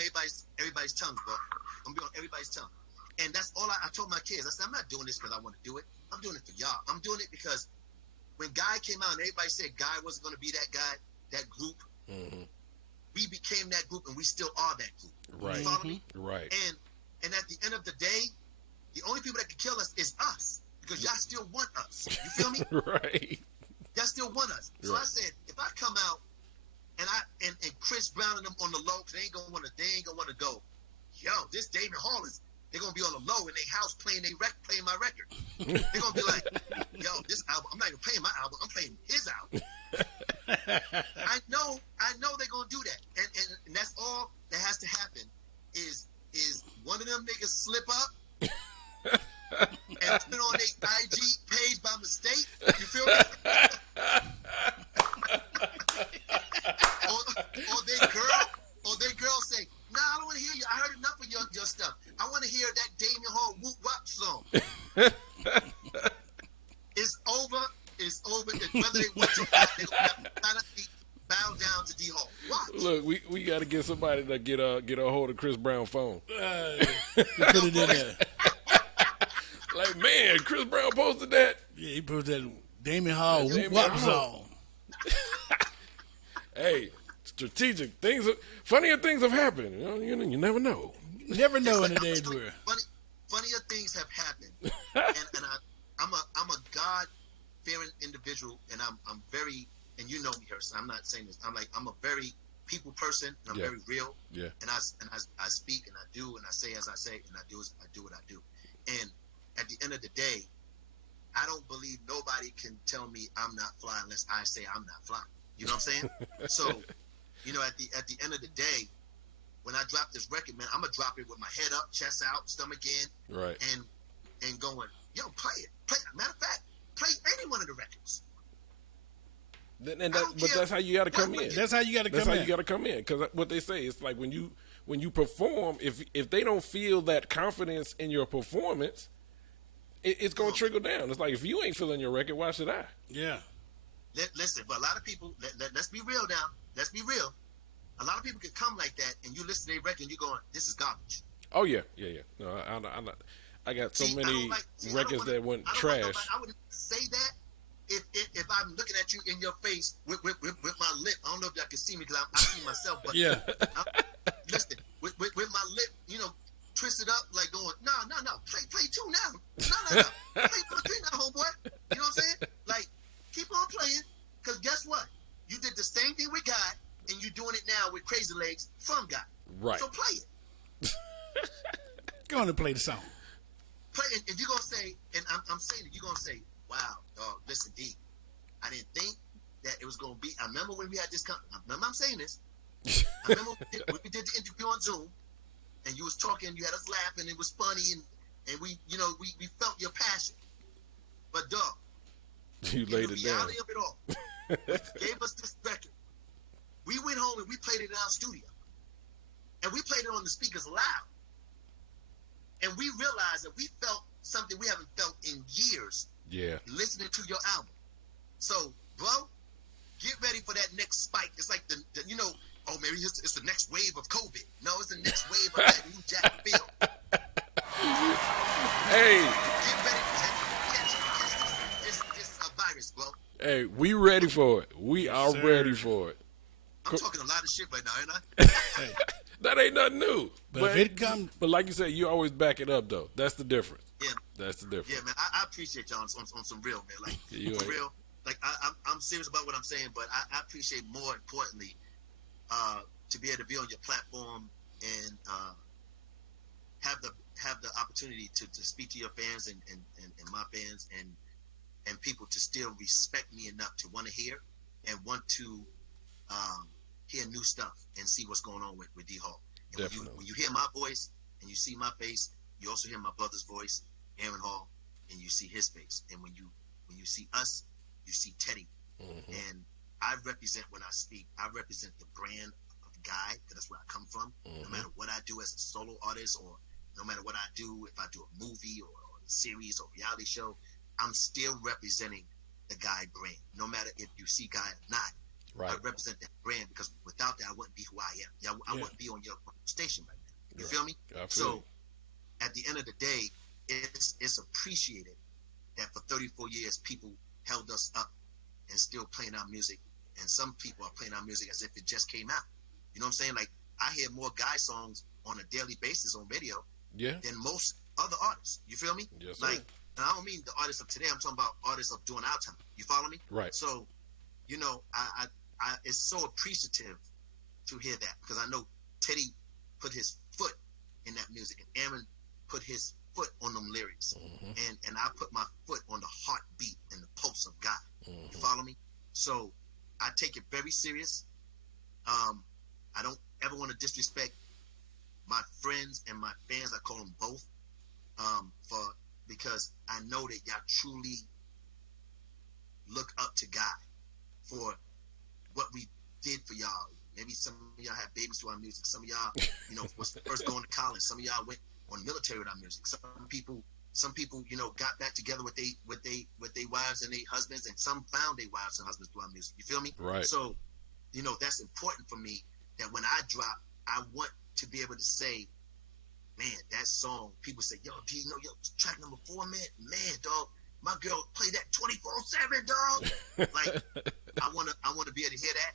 everybody's tongue, bro. I'm gonna be on everybody's tongue. And that's all I told my kids. I said, I'm not doing this because I want to do it. I'm doing it for y'all. I'm doing it because when Guy came out and everybody said Guy wasn't gonna be that guy, that group, we became that group, and we still are that group. Right. You follow me? Right. And at the end of the day, the only people that can kill us is us, because y'all still want us. You feel me? Right. Y'all still want us. So I said, if I come out and Chris Brown and them on the low, cause they ain't gonna wanna go, yo, this David Hall they're gonna be on the low in their house playing my record. They're gonna be like, yo, this album, I'm not even playing my album, I'm playing his album. I know they're gonna do that, and that's all that has to happen is one of them niggas slip up and put it on their IG page by mistake. You feel me? or their girl say, nah, I don't want to hear you. I heard enough of your stuff. I want to hear that Damion Hall Whoop Wop song. It's over. Whether get somebody to get a hold of Chris Brown's phone. Put it in there. Like, man, Chris Brown posted that. Yeah, he put that Damion Hall Damion whoop Hall. song. Hey, strategic things. Funnier things have happened. You never know. You never know in the days where. Funnier things have happened, and I'm a God-fearing individual, and I'm very, and you know me, Harrison. I'm not saying this. I'm a very people person, and I'm very real. Yeah. And I speak and I do and I say as I say and I do what I do. And at the end of the day, I don't believe nobody can tell me I'm not fly unless I say I'm not fly. You know what I'm saying? So, at the end of the day, when I drop this record, man, I'm gonna drop it with my head up, chest out, stomach in, right, and going, yo, play it. Matter of fact, play any one of the records. But that's how you got to come in. That's how you got to come in. That's how you got to come in. Because what they say, it's like when you perform, if they don't feel that confidence in your performance, it's gonna trickle down. It's like, if you ain't feeling your record, why should I? Yeah. Listen, but a lot of people. Let's be real now. Let's be real. A lot of people can come like that, and you listen to their record, and you're going, "This is garbage." Oh yeah. No, I got so many records that went trash. I wouldn't say that if I'm looking at you in your face with my lip. I don't know if y'all can see me because I see myself, but yeah. Listen, with my lip, twisted up, like going, no, play two now, no, play three now, homeboy. You know what I'm saying? Like, keep on playing, because guess what? You did the same thing with God, and you're doing it now with Crazy Legs from God. Right. So play it. Go on and play the song. Play it, and you're gonna say, and I'm saying it, you're gonna say, wow, dog, listen, D, I didn't think that it was gonna be. I remember when we had this. I'm saying this. I remember when we did the interview on Zoom, and you was talking, you had us laughing, it was funny, and we felt your passion. But dog, you laid it down. The reality of it all gave us this record. We went home and we played it in our studio, and we played it on the speakers loud, and we realized that we felt something we haven't felt in years. Yeah. Listening to your album. So, bro, get ready for that next spike. It's like the maybe it's the next wave of COVID. No, it's the next wave of that new Jack Field. Hey. Get ready for this virus, bro. Hey, we ready for it. We are ready for it. I'm talking a lot of shit right now, ain't I? Hey, that ain't nothing new. But if it comes... But like you said, you always back it up, though. That's the difference. Yeah. That's the difference. Yeah, man. I appreciate y'all on some real, man. Like, for real. Like, I'm serious about what I'm saying, but I appreciate more importantly to be able to be on your platform and have the opportunity to speak to your fans and my fans and people to still respect me enough to want to hear and want to hear new stuff and see what's going on with D Hall. And when you hear my voice and you see my face, you also hear my brother's voice, Aaron Hall, and you see his face. And when you see us, you see Teddy. Mm-hmm. And I represent, when I speak, I represent the brand of Guy, because that's where I come from. Mm-hmm. No matter what I do as a solo artist, or no matter what I do, if I do a movie or a series or reality show, I'm still representing the Guy brand. No matter if you see Guy or not, right. I represent that brand, because without that, I wouldn't be who I am. I wouldn't be on your station right now. You feel me? Absolutely. So at the end of the day, it's appreciated that for 34 years people held us up and still playing our music, and some people are playing our music as if it just came out. You know what I'm saying? Like, I hear more Guy songs on a daily basis on radio than most other artists. You feel me? Yes, like, and I don't mean the artists of today. I'm talking about artists of during our time. You follow me? Right. So, I it's so appreciative to hear that, because I know Teddy put his foot in that music, and Aaron put his foot on them lyrics, mm-hmm. and I put my foot on the heartbeat and the pulse of God. Mm-hmm. You follow me? So I take it very serious. I don't ever want to disrespect my friends and my fans. I call them both, because I know that y'all truly look up to God for what we did for y'all. Maybe some of y'all had babies to our music. Some of y'all, was first going to college. Some of y'all went on military with our music. Some people, got back together with they wives and their husbands, and some found their wives and husbands through our music. You feel me? Right. So, that's important for me, that when I drop, I want to be able to say, man, that song, people say, yo, do you know your track number 4, man, dog, my girl play that 24/7, dog. Like, I wanna be able to hear that.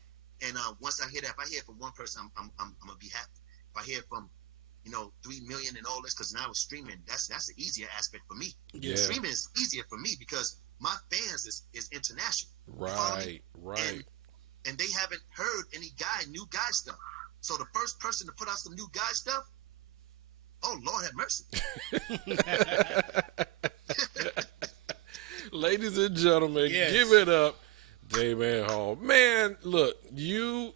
And once I hear that, if I hear it from one person, I'm gonna be happy. If I hear it from 3 million and all this, because now with streaming, that's the easier aspect for me. Yeah. Streaming is easier for me because my fans is international. You follow me? Right. And they haven't heard any new guy stuff. So the first person to put out some new guy stuff, oh Lord have mercy. Ladies and gentlemen, give it up, Damion Hall. Man, look, you,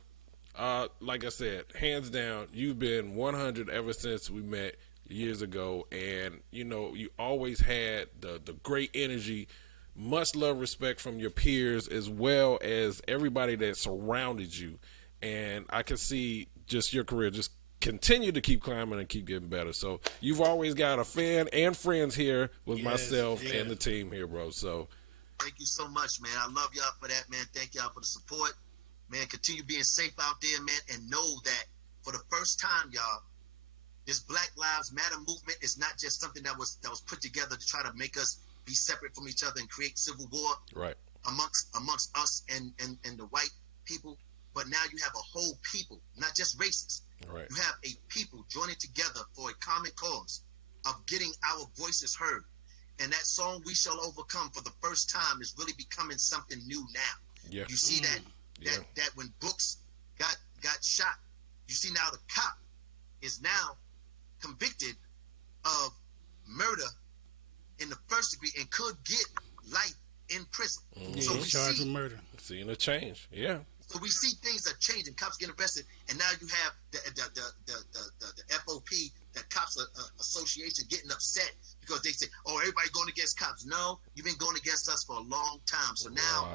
like I said, hands down, you've been 100 ever since we met years ago. And, you always had the great energy, much love, respect from your peers, as well as everybody that surrounded you. And I can see just your career just continue to keep climbing and keep getting better. So you've always got a fan and friends here with myself and the team here, bro. So thank you so much, man. I love y'all for that, man. Thank y'all for the support, man. Continue being safe out there, man, and know that for the first time, y'all, this Black Lives Matter movement is not just something that was put together to try to make us be separate from each other and create civil war amongst us and the white people. But now you have a whole people, not just races. Right. You have a people joining together for a common cause of getting our voices heard. And that song, We Shall Overcome, for the first time is really becoming something new now. Yeah. You see that when Books got shot, you see now the cop is now convicted of murder in the first degree and could get life in prison. So we charged with murder. Seeing a change, yeah. So we see things are changing. Cops getting arrested, and now you have the FOP, the Cops Association, getting upset because they say, "Oh, everybody going against cops." No, you've been going against us for a long time. So now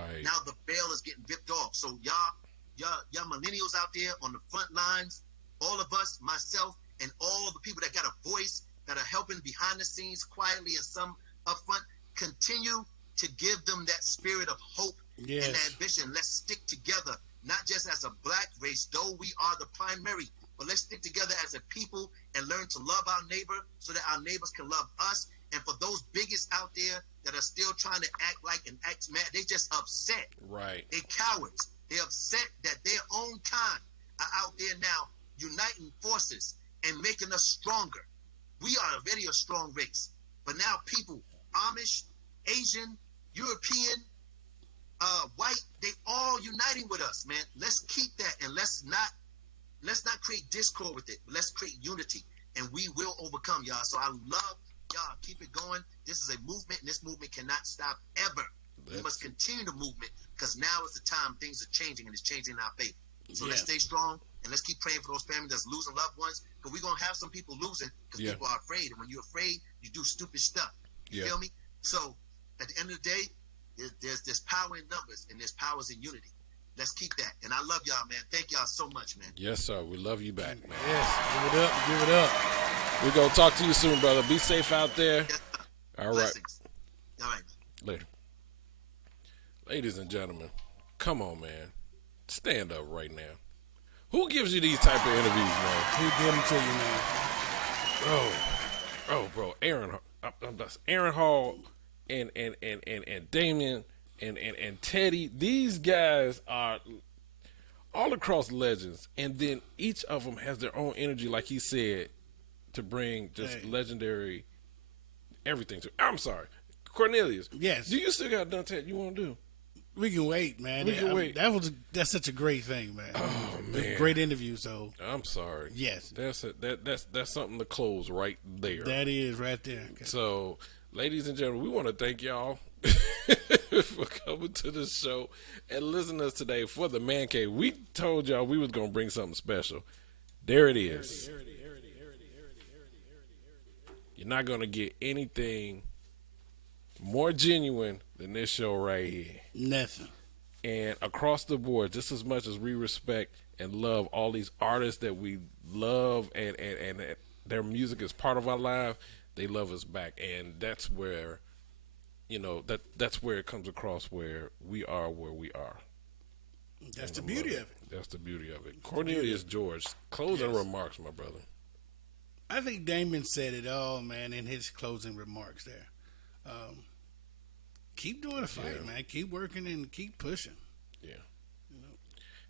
the veil is getting ripped off. So y'all millennials out there on the front lines, all of us, myself, and all the people that got a voice that are helping behind the scenes quietly and some up front, continue to give them that spirit of hope and ambition. Let's stick together, not just as a black race, though we are the primary, but let's stick together as a people and learn to love our neighbor so that our neighbors can love us. And for those bigots out there that are still trying to act like and act mad, they just upset. Right. They cowards. They're upset that their own kind are out there now uniting forces and making us stronger. We are already a strong race, but now people, Amish, Asian, European, white, they all uniting with us, man. Let's keep that, and let's not create discord with it, but let's create unity, and we will overcome, y'all. So I love y'all. Keep it going. This is a movement, and this movement cannot stop ever. We must continue the movement because now is the time. Things are changing, and it's changing in our favor. So let's stay strong, and let's keep praying for those families that's losing loved ones, because we're going to have some people losing because people are afraid, and when you're afraid, you do stupid stuff. You feel me? So at the end of the day, there's power in numbers, and there's powers in unity. Let's keep that. And I love y'all, man. Thank y'all so much, man. Yes, sir. We love you back, man. Yes. Give it up. Give it up. We're going to talk to you soon, brother. Be safe out there. Yes, all Blessings. right. All right. Later. Ladies and gentlemen, come on, man. Stand up right now. Who gives you these type of interviews, man? Who give them to you, man? Bro. Aaron Hall and Damion and Teddy. These guys are all across legends, and then each of them has their own energy, like he said, to bring just legendary everything to. I'm sorry, Cornelius. Yes. Do you still got Dante? You want to do? We can wait, man. We can wait. That's such a great thing, man. Oh man, great interview. So I'm sorry. Yes, that's something to close right there. That is right there. Okay. So, ladies and gentlemen, we want to thank y'all for coming to the show and listening to us today for the Man Cave. We told y'all we was gonna bring something special. There it is. You're not gonna get anything more genuine than this show right here. Nothing. And across the board, just as much as we respect and love all these artists that we love and their music is part of our life, they love us back. And that's where, that's where it comes across, where we are where we are. That's the beauty of it. That's the beauty of it. Cornelius George, closing remarks, my brother. I think Damion said it all, man, in his closing remarks there. Keep doing the fight, man. Keep working and keep pushing. Yeah.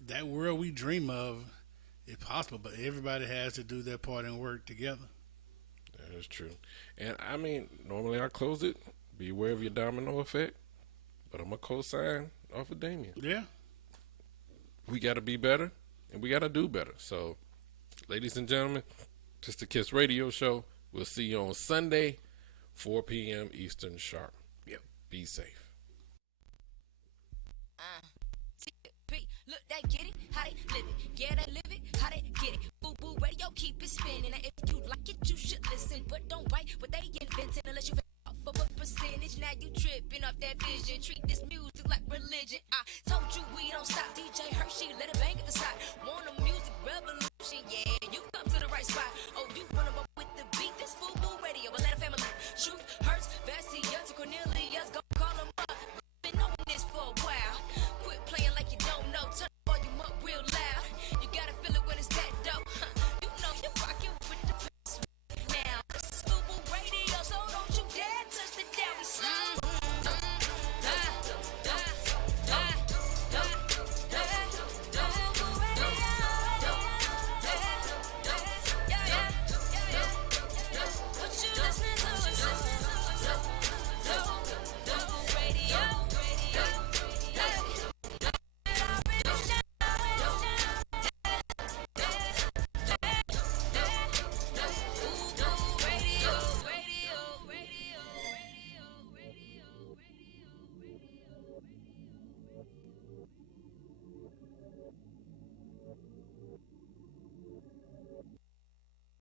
That world we dream of is possible, but everybody has to do their part and work together. That is true. And I mean, normally I close it, be aware of your domino effect, but I'm going to co-sign off of Damion. Yeah. We got to be better, and we got to do better. So, ladies and gentlemen, just the Kiss Radio Show. We'll see you on Sunday, 4 p.m. Eastern sharp. Yep. Be safe. Look, they get it, how they live it. Yeah, they live it, how they get it. Boo boo radio, keep it spinning. Now, if you like it, you should listen. But don't write what they invented unless you off of a percentage. Now you tripping off that vision. Treat this music like religion. I told you we don't stop. DJ Hershey, let it bang at the side. Want a music revolution? Yeah, you come to the right spot. Oh, you